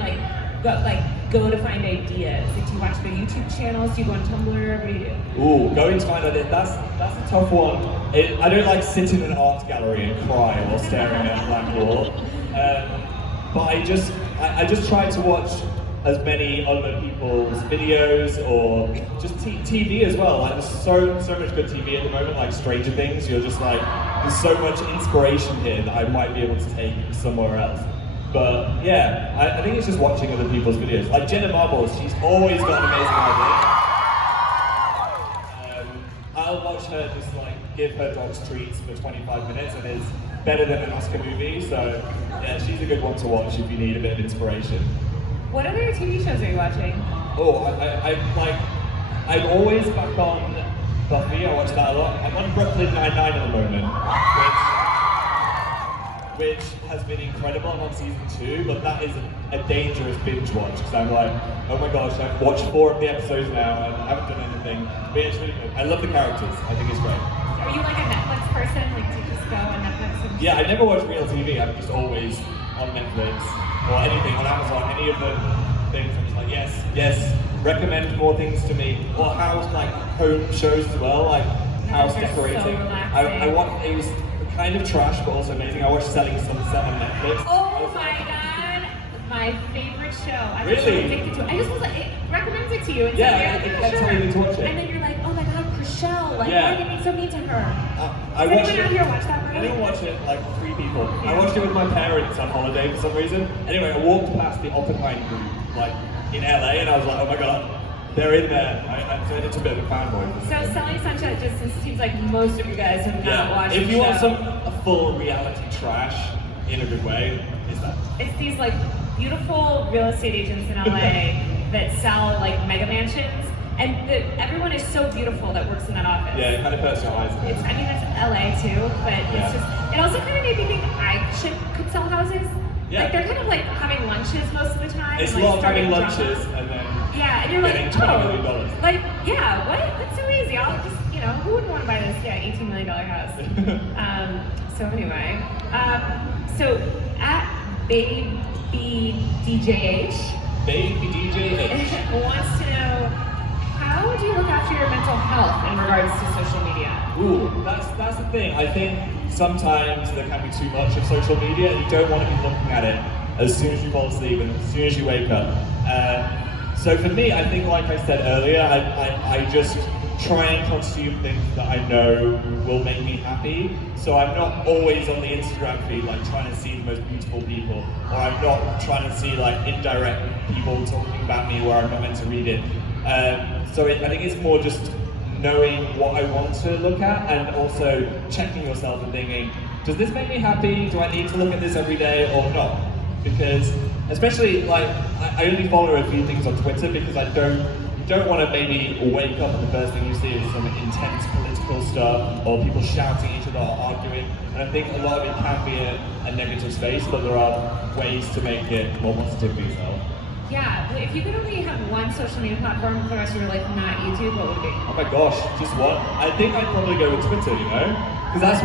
go to find ideas? Like, do you watch their YouTube channels? Do you go on Tumblr? What do you do? Ooh, going to find ideas, that's a tough one. I don't like sitting in an art gallery and cry while staring at a blank wall. But I just try to watch as many other people's videos or just TV as well. Like, there's so much good TV at the moment, like Stranger Things. You're just like, there's so much inspiration here that I might be able to take somewhere else. But yeah, I think it's just watching other people's videos. Like Jenna Marbles, she's always got an amazing idea. I'll watch her just like give her dogs treats for 25 minutes, and it's better than an Oscar movie. So yeah, she's a good one to watch if you need a bit of inspiration. What other TV shows are you watching? Oh, I'm always back on Buffy. I watch that a lot. I'm on Brooklyn Nine-Nine at the moment, which has been incredible. I'm on season 2, but that is a dangerous binge watch because I'm like, oh my gosh, I've watched 4 of the episodes now and I haven't done anything. But it's really good. I love the characters. I think it's great. Are you like a Netflix person? Like, do you just go on Netflix? And Yeah, I never watch real TV. I'm just always on Netflix or anything on Amazon. Any of the things, I'm just like, yes, recommend more things to me. Or house, like home shows as well, like house decorating. So I watched, it was kind of trash but also amazing. I watched Selling Sunset on Netflix. Oh my god, my favorite show. I'm Really? so addicted to it. I just was like, it recommends it to you. And Yeah, so it you're kept sure. telling me to watch it. And then you're like, oh my god, Chriselle, like, Yeah. why did you be so mean to her? I Does watched anyone out here watch that movie? I didn't watch it, like 3 people. I watched it with my parents on holiday for some reason. Anyway, I walked past the Oppenheimer group, like in LA, and I was like, oh my god, they're in there. I turned into a bit of a fanboy. So Selling Sunset just seems like most of you guys have not watched If the you want show. a full reality trash in a good way, it's that. It's these like beautiful real estate agents in LA that sell like mega mansions, and everyone is so beautiful that works in that office. Yeah, it kind of hurts your eyes. I mean, it's LA too, but it's just, it also kind of made me think I could sell houses. Yeah. Like, they're kind of like having lunches most of the time. It's a like, lot of having starting lunches drama. and then Yeah, and you're getting like, $20 million. Like, yeah, what? That's so easy. I'll just, who wouldn't want to buy this, $18 million house? So anyway, so at Baby DJH wants to know, how do you look after your mental health in regards to social media? Ooh, that's the thing. I think sometimes there can be too much of social media and you don't want to be looking at it as soon as you fall asleep and as soon as you wake up. So for me, I think, like I said earlier, I just try and consume things that I know will make me happy. So I'm not always on the Instagram feed like trying to see the most beautiful people, or I'm not trying to see like indirect people talking about me where I'm not meant to read it. So I think it's more just knowing what I want to look at and also checking yourself and thinking, does this make me happy? Do I need to look at this every day or not? Because especially like I only follow a few things on Twitter because I don't want to maybe wake up and the first thing you see is some intense political stuff or people shouting at each other or arguing. And I think a lot of it can be a negative space, but there are ways to make it more positive for yourself. Yeah, if you could only have one social media platform for the rest of your life, not YouTube, what would it be? Oh my gosh, just one? I think I'd probably go with Twitter, because that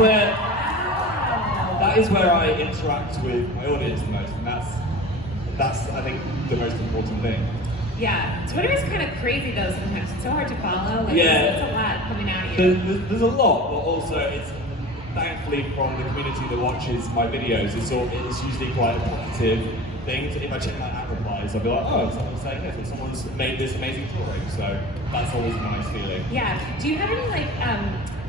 is where I interact with my audience the most, and that's I think the most important thing. Yeah, Twitter is kind of crazy though sometimes. It's so hard to follow. Like, Yeah. there's a lot coming at you. There's a lot, but also it's thankfully from the community that watches my videos. It's usually quite a positive thing. If I check my app replies, I'll be like, oh, someone's saying this, or someone's made this amazing touring. So that's always a nice feeling. Yeah. Do you have any like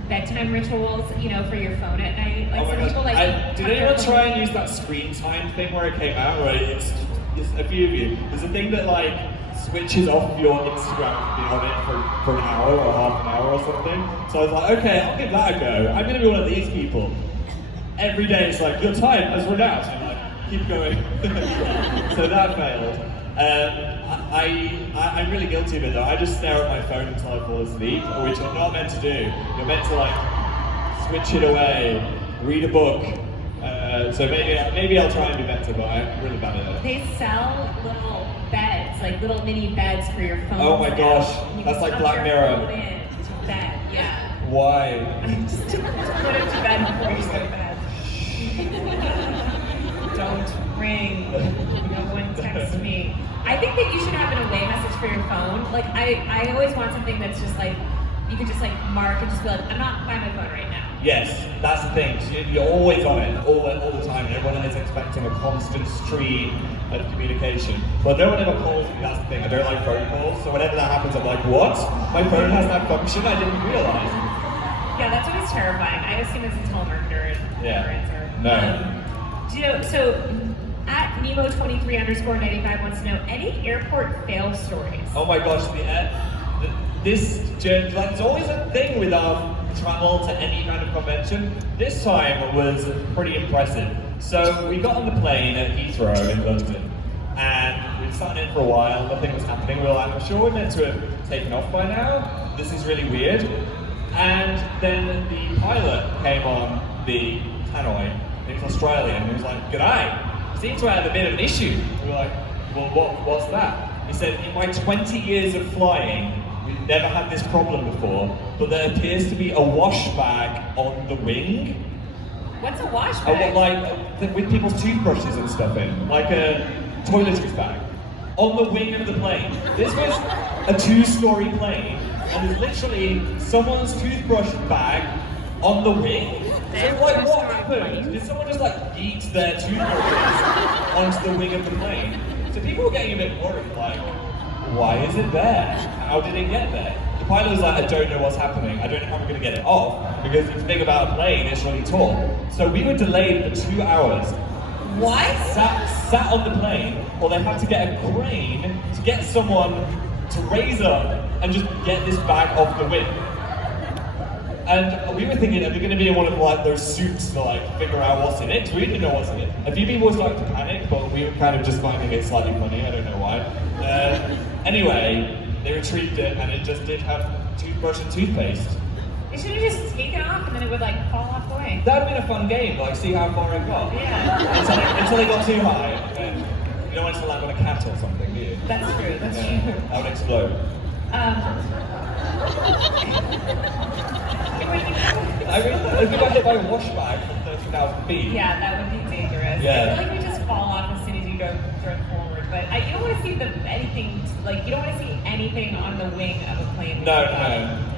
bedtime rituals, you know, for your phone at night? Like Oh my some gosh. people like. Did anyone try and use that screen time thing where it came out? Where it's a few of you. There's a thing that like switches off your Instagram from being on it for an hour or half an hour or something. So I was like, okay, I'll give that a go. I'm gonna be one of these people. Every day it's like, your time has run out. And I'm like, keep going. So that failed. I'm really guilty of it though. I just stare at my phone until I fall asleep, which I'm not meant to do. You're meant to like switch it away, read a book. So maybe I'll try and be better, but I'm really bad at it. They sell little beds, like little mini beds for your phone. Oh my gosh, that's like Black Mirror. To bed, yeah. Why? Just put it to bed before you go to bed. Don't ring. No one text me. I think that you should have an away message for your phone. Like I always want something that's just like you could just like mark and just be like, I'm not by my phone right now. Yes, that's the thing. You're always on it, all the time, and everyone is expecting a constant stream of communication. But no one ever calls me, that's the thing. I don't like phone calls, so whenever that happens, I'm like, what? My phone has that function? I didn't realize. Yeah, that's always terrifying. I assume it's a telemarketer and never answer. No. Do you know, so at Nemo23_95 wants to know any airport fail stories. Oh my gosh, this journey, like, it's always a thing with our travel to any kind of convention. This time was pretty impressive. So we got on the plane at Heathrow in London, and we sat in for a while, nothing was happening. We were like, I'm sure we're meant to have taken off by now. This is really weird. And then the pilot came on the tannoy. He was Australian, and he was like, "G'day, seem to have a bit of an issue." We were like, "Well, what's that?" He said, "In my 20 years of flying, we've never had this problem before, but there appears to be a wash bag on the wing." What's a wash bag? Like with people's toothbrushes and stuff in, like a toiletries bag, on the wing of the plane. This was a 2-story plane, and there's literally someone's toothbrush bag on the wing. So like, what happened? Did someone just like eat their toothbrushes onto the wing of the plane? So people were getting a bit worried, like, why is it there? How did it get there? The pilot was like, I don't know what's happening. I don't know how we're going to get it off, because the thing about a plane is really tall. So we were delayed for 2 hours. What? Sat on the plane, or they had to get a crane to get someone to raise up and just get this bag off the wing. And we were thinking, are they going to be in one of like those suits to like figure out what's in it? We didn't know what's in it. A few people started to panic, but we were kind of just finding it slightly funny. I don't know why. Anyway, they retrieved it, and it just did have toothbrush and toothpaste. They should have just taken off, and then it would like fall off the way. That would have been a fun game, like see how far it got. Yeah. Until it got too high. And you don't want it to land on a cat or something, do you? That's true. That's Yeah, true. that would explode. I mean, if we got hit by a wash bag from 30,000 feet. Yeah, that would be dangerous. Yeah. I feel like we just fall off as soon as you go forward. But you don't want to see you don't want to see anything on the wing of a plane. No.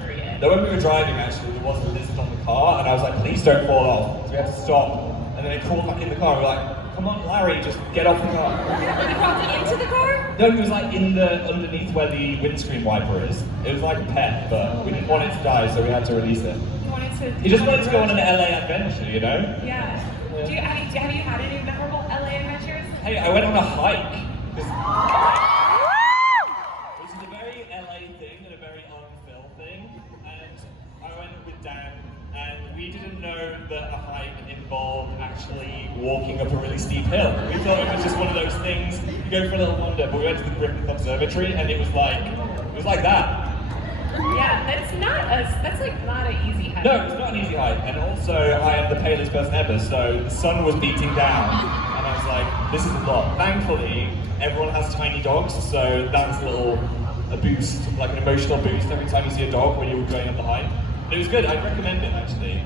Period. Though when we were driving, actually, there was a lizard on the car, and I was like, please don't fall off. So we had to stop, and then it crawled back in the car. We were like, come on, Larry, just get off the car. You walked into the car? No, it was like underneath where the windscreen wiper is. It was like a pet, but we didn't want it to die, so we had to release it. He just wanted to go on an LA adventure, you know? Yeah. Have you had any memorable LA adventures? Hey, I went on a hike. This is a very LA thing and a very AmazingPhil thing. And I went with Dan, and we didn't know that a hike involved actually walking up a really steep hill. We thought it was just one of those things, you go for a little wander, but we went to the Griffith Observatory, and it was like that. Yeah, that's like not an easy hike. No, it's not an easy hike, and also I am the palest person ever, so the sun was beating down, and I was like, this is a lot. Thankfully, everyone has tiny dogs, so that's a boost, like an emotional boost every time you see a dog when you're going up the hike. It was good, I'd recommend it actually,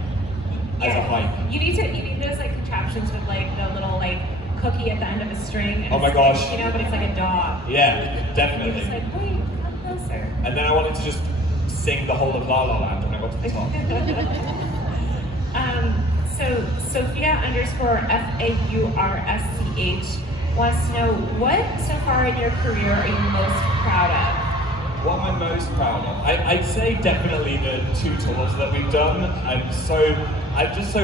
as a hike. You need those like contraptions with like the little like cookie at the end of a string. And Oh my gosh. You know, but it's like a dog. Yeah, definitely. It's like, wait, come closer. And then I wanted to just sing the whole of La La Land when I got to the top. So Sophia _FAURSCH wants to know, what so far in your career are you most proud of? What am I most proud of? I'd say definitely the 2 tours that we've done. I'm just so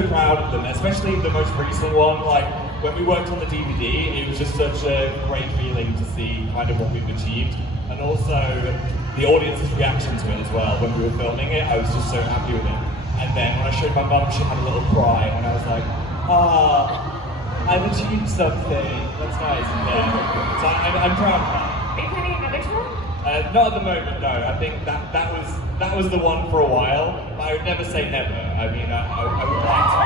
proud of them, especially the most recent one. Like when we worked on the DVD, it was just such a great feeling to see kind of what we've achieved, and also the audience's reaction to it as well. When we were filming it, I was just so happy with it. And then when I showed my mum, she had a little cry, and I was like, I've achieved something. That's nice. Yeah. So I'm proud of that. Are you planning another tour? Not at the moment, no. I think that was the one for a while, but I would never say never. I mean, I would like to.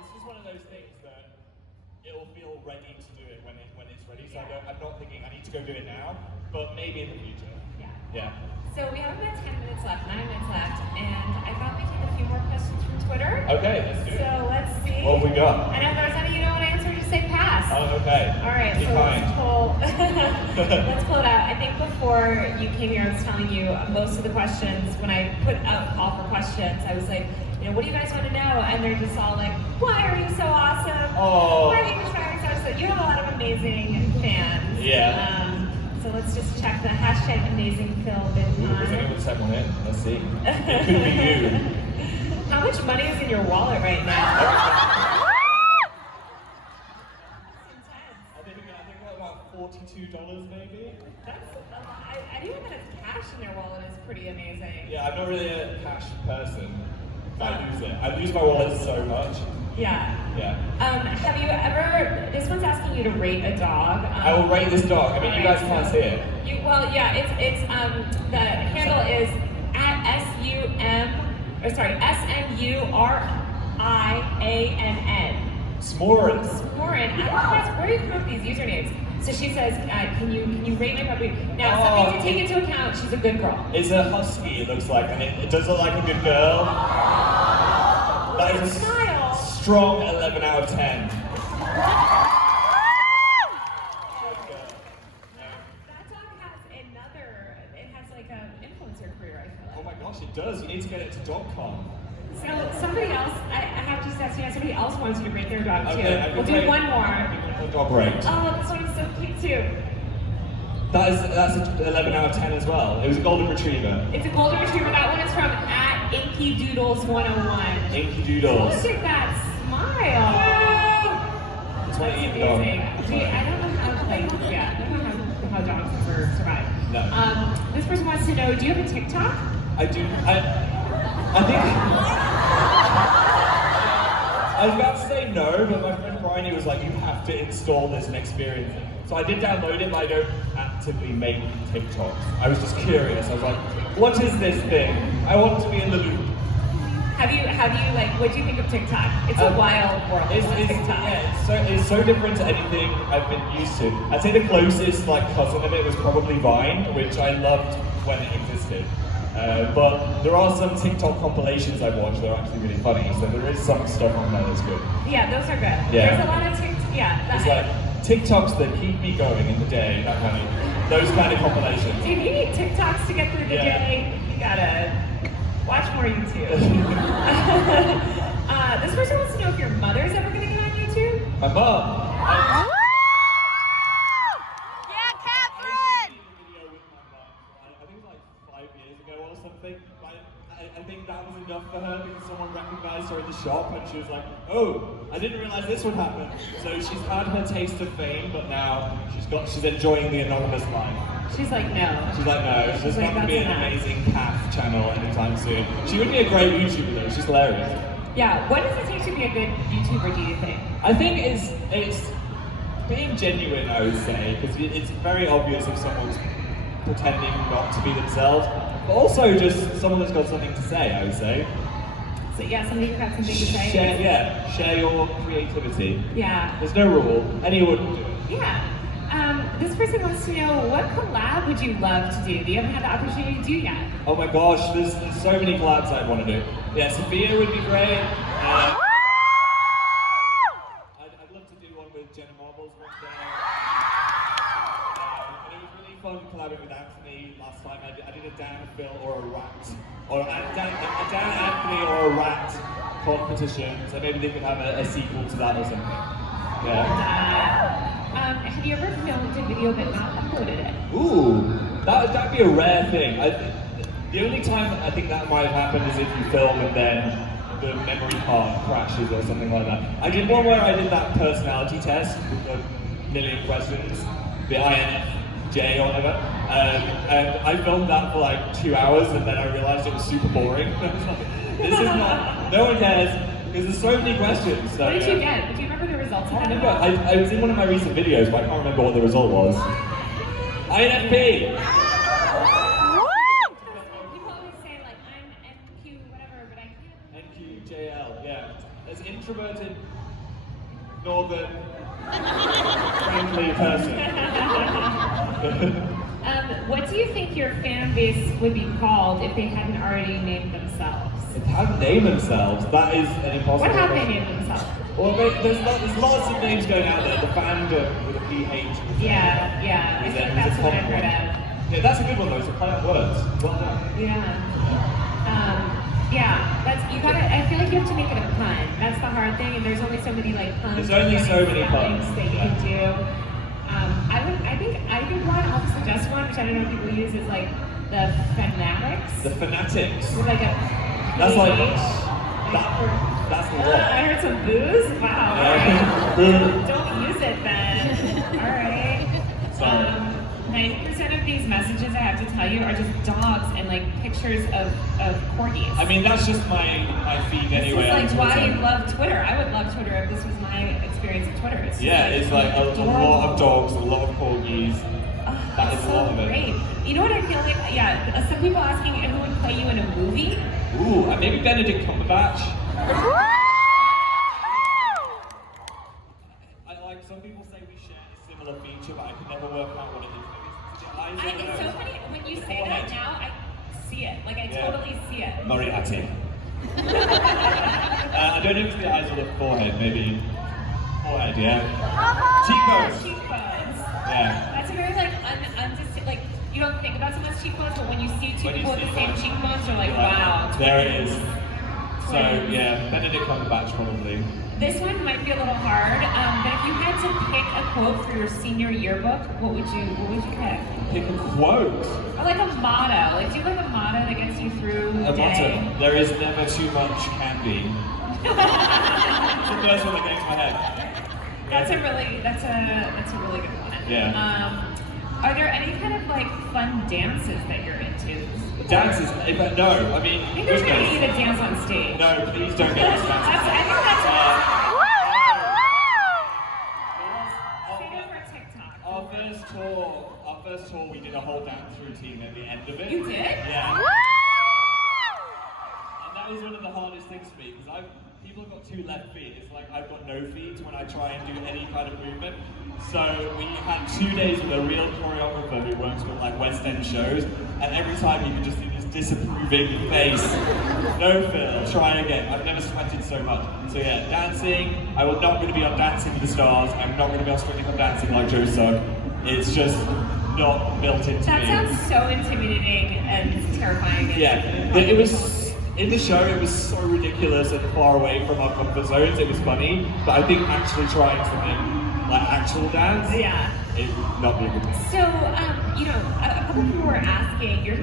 It's just one of those things that it'll feel ready to do it when it's ready. So I'm not thinking I need to go do it now, but maybe in the future. Yeah. So we have about 10 minutes left, 9 minutes left, and I thought we'd take a few more questions from Twitter. Okay, let's do it. So let's see. What have we got? And if there's any you don't want to answer, just say pass. Oh, okay. All right, Be so kind. let's pull it out. I think before you came here, I was telling you most of the questions, when I put out a call for questions, I was like, what do you guys want to know? And they're just all like, why are you so awesome? Oh. Why are you inspiring so awesome? You have a lot of amazing fans. Yeah. So let's just check the hashtag AmazingPhil VidCon. Is anyone second it? Let's see. It could be you. How much money is in your wallet right now? I think what, about $42 maybe? That's anyone that has cash in their wallet is pretty amazing. Yeah, I'm not really a cash person. I lose it. I lose my wallet so much. Yeah. Yeah. Have you ever? This one's asking you to rate a dog. I will rate this dog. I mean, you guys can't see it. It's the handle is at SMURIANN. Smorin. Smorin. I'm surprised where you come up with these usernames. So she says, can you rate my puppy? Now, something to take into account, she's a good girl. It's a husky, it looks like, and it does look like a good girl. That is Smile. a strong 11 out of 10. That dog has like an influencer career, I feel like. Oh my gosh, it does. You need to get it to DogCon. So somebody else, I have to just ask you, somebody else wants you to rate their dog too. Okay, We'll do one more. The dog rate. Oh, this one is so cute too. That's an 11 out of 10 as well. It was a golden retriever. It's a golden retriever. That one is from at InkyDoodles101. Inky Doodles. Look at that smile. It's one That's eat the dog. amazing. I don't know how dogs ever survive. No. This person wants to know, do you have a TikTok? I do. I think. I was about to say no, but my friend Bryony was like, you have to install this and experience it. So I did download it, but I don't actively make TikToks. I was just curious. I was like, what is this thing? I want to be in the loop. Have you what do you think of TikTok? It's a wild world. It's TikTok. Yeah, it's so different to anything I've been used to. I'd say the closest cousin of it was probably Vine, which I loved when it existed. But there are some TikTok compilations I've watched that are actually really funny, so there is some stuff on there that's good. Yeah, those are good. Yeah. There's a lot of TikTok. Yeah. It's like TikToks that keep me going in the day, those kind of compilations. If you need TikToks to get through the day, you gotta watch more YouTube. This person wants to know if your mother's ever gonna get on YouTube? My mom. I think that was enough for her because someone recognized her in the shop and she was like, oh, I didn't realize this would happen. So she's had her taste of fame, but now she's enjoying the anonymous life. She's like, no. She's like, no, there's not going to be an amazing cat channel anytime soon. She would be a great YouTuber though, she's hilarious. Yeah, what does it take to be a good YouTuber, do you think? I think it's being genuine, I would say, because it's very obvious if someone's pretending not to be themselves. But also just someone that's got something to say, I would say. So yeah, somebody who's got something to say. Share your creativity. Yeah. There's no rule. Anyone can do it. Yeah. This person wants to know, what collab would you love to do? Do you ever have the opportunity to do yet? Oh my gosh, there's so many collabs I'd want to do. Yeah, Sophia would be great. I'd love to do one with Jenna Marbles one day. And it was really fun collabing with Anthony last time. I did a Dan, Phil, or a Rat. Or a Dan, Anthony, or a Rat competition. So maybe they could have a sequel to that or something. Yeah. Have you ever filmed a video but not uploaded it? Ooh, that'd be a rare thing. The only time I think that might happen is if you film and then the memory card crashes or something like that. I did one where I did that personality test with a million questions, the INFJ or whatever, and I filmed that for like 2 hours and then I realized it was super boring. I was like, this is not, no one cares, because there's so many questions. So, What did you get? Do you remember the results of that? I was in one of my recent videos, but I can't remember what the result was. INFP! People always say like, I'm NQ whatever, but I can't. NQJL, yeah. As introverted, northern, friendly person. What do you think your fan base would be called if they hadn't already named themselves? If they hadn't named themselves, that is an impossible What have they question. named themselves? Well, there's lots of names going out there. The fandom with a PH. Yeah. I think that's what I've heard of. Yeah, that's a good one though. It's a play on words. Well done. That's you gotta. I feel like you have to make it a pun. That's the hard thing, and there's only so many like puns. There's only so many puns that you can do. I think one. I'll suggest one, which I don't know if people use, is like the fanatics. The fanatics. With like a. That's like PH. that's the one. I heard some booze. Wow. Yeah. Don't use it then. All right. 90% of these messages I have to tell you are just dogs and like pictures of corgis. I mean, that's just my feed anyway. This is like why you love Twitter. I would love Twitter if this was my experience of Twitter. It's it's like a lot of dogs, a lot of corgis. That is a lot of it. Great. You know what I feel like? Yeah, some people asking who would play you in a movie. Ooh, maybe Benedict Cumberbatch. Some people say we share a similar feature, but I can never work out what it is. It's so funny when you say that now. I see it. Like I totally see it. Moriarty. I don't know if it's the eyes or the forehead. Maybe forehead. Yeah. Cheekbones. Yeah. That's a very like like you don't think about someone's cheekbones, but when you see two people with the same cheekbones, you're like, wow. There it is. So yeah, Benedict Cumberbatch probably. This one might be a little hard, but if you had to pick a quote for your senior yearbook, what would you pick? Pick a quote? Or like a motto. Like, do you have like a motto that gets you through the day? Motto. There is never too much candy. It's the first one that came to my head. That's a really good one. Yeah. Are there any kind of like fun dances that you're into? Dances? No, I mean. I think we're gonna get you to dance on stage. No, please don't get us dancing. I think that's Save it for TikTok. Our first tour, we did a whole dance routine at the end of it. You did? Yeah. And that was one of the hardest things for me because people have got 2 left feet. It's like I've got no feet when I try and do any kind of movement. So we had 2 days with a real choreographer who works with like West End shows, and every time you could just see this disapproving face. No, Phil, try again. I've never sweated so much. So yeah, dancing. I will not going to be on Dancing with the Stars. I'm not going to be on Strictly Come Dancing like Joe Sugg. It's just not built into me. That sounds so intimidating and terrifying. It was. In the show, it was so ridiculous and far away from our comfort zones. It was funny, but I think actually trying something like actual dance, it would not be a good thing. So, a couple people were asking, you're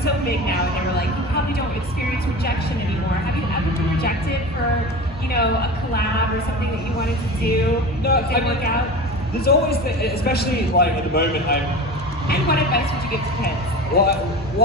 so big now, and they were like, you probably don't experience rejection anymore. Have you ever been rejected for, a collab or something that you wanted to do? No, it didn't work out? There's always, especially like at the moment, And what advice would you give to kids? Well,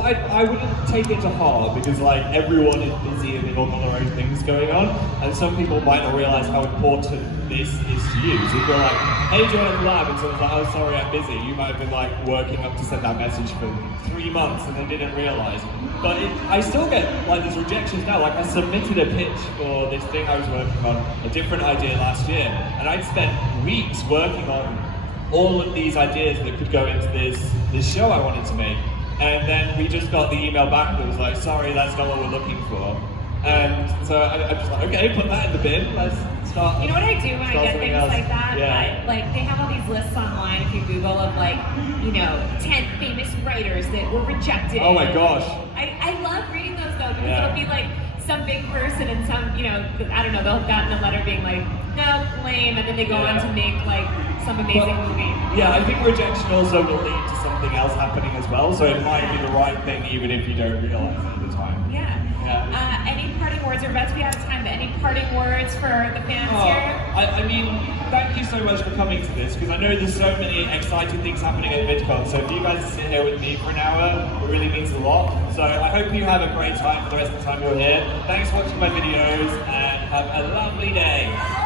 I wouldn't take it to heart because like everyone is busy and they've all got their own things going on, and some people might not realize how important this is to you. So if you're like, hey, do you want to collab? And someone's like, oh, sorry, I'm busy. You might have been like working up to send that message for 3 months and then didn't realize. But I still get like these rejections now. Like I submitted a pitch for this thing I was working on, a different idea last year, and I'd spent weeks working on all of these ideas that could go into this show I wanted to make. And then we just got the email back that was like, sorry, that's not what we're looking for. And so I'm just like, okay, put that in the bin, let's start. You know what I do when I get things like that? Yeah. Like they have all these lists online if you Google of 10 famous writers that were rejected. Oh my gosh. I love reading those though because it'll be like some big person and some, you know, I don't know, they'll have gotten a letter being like, no, lame, and then they go on to make like some amazing movie. Yeah, I think rejection also will lead to something else happening as well, so it might be the right thing even if you don't realize it at the time. Yeah. Any parting words? We're about to be out of time, but any parting words for the fans here? I mean, thank you so much for coming to this, because I know there's so many exciting things happening at VidCon, so if you guys sit here with me for an hour, it really means a lot. So I hope you have a great time for the rest of the time you're here. Thanks for watching my videos, and have a lovely day.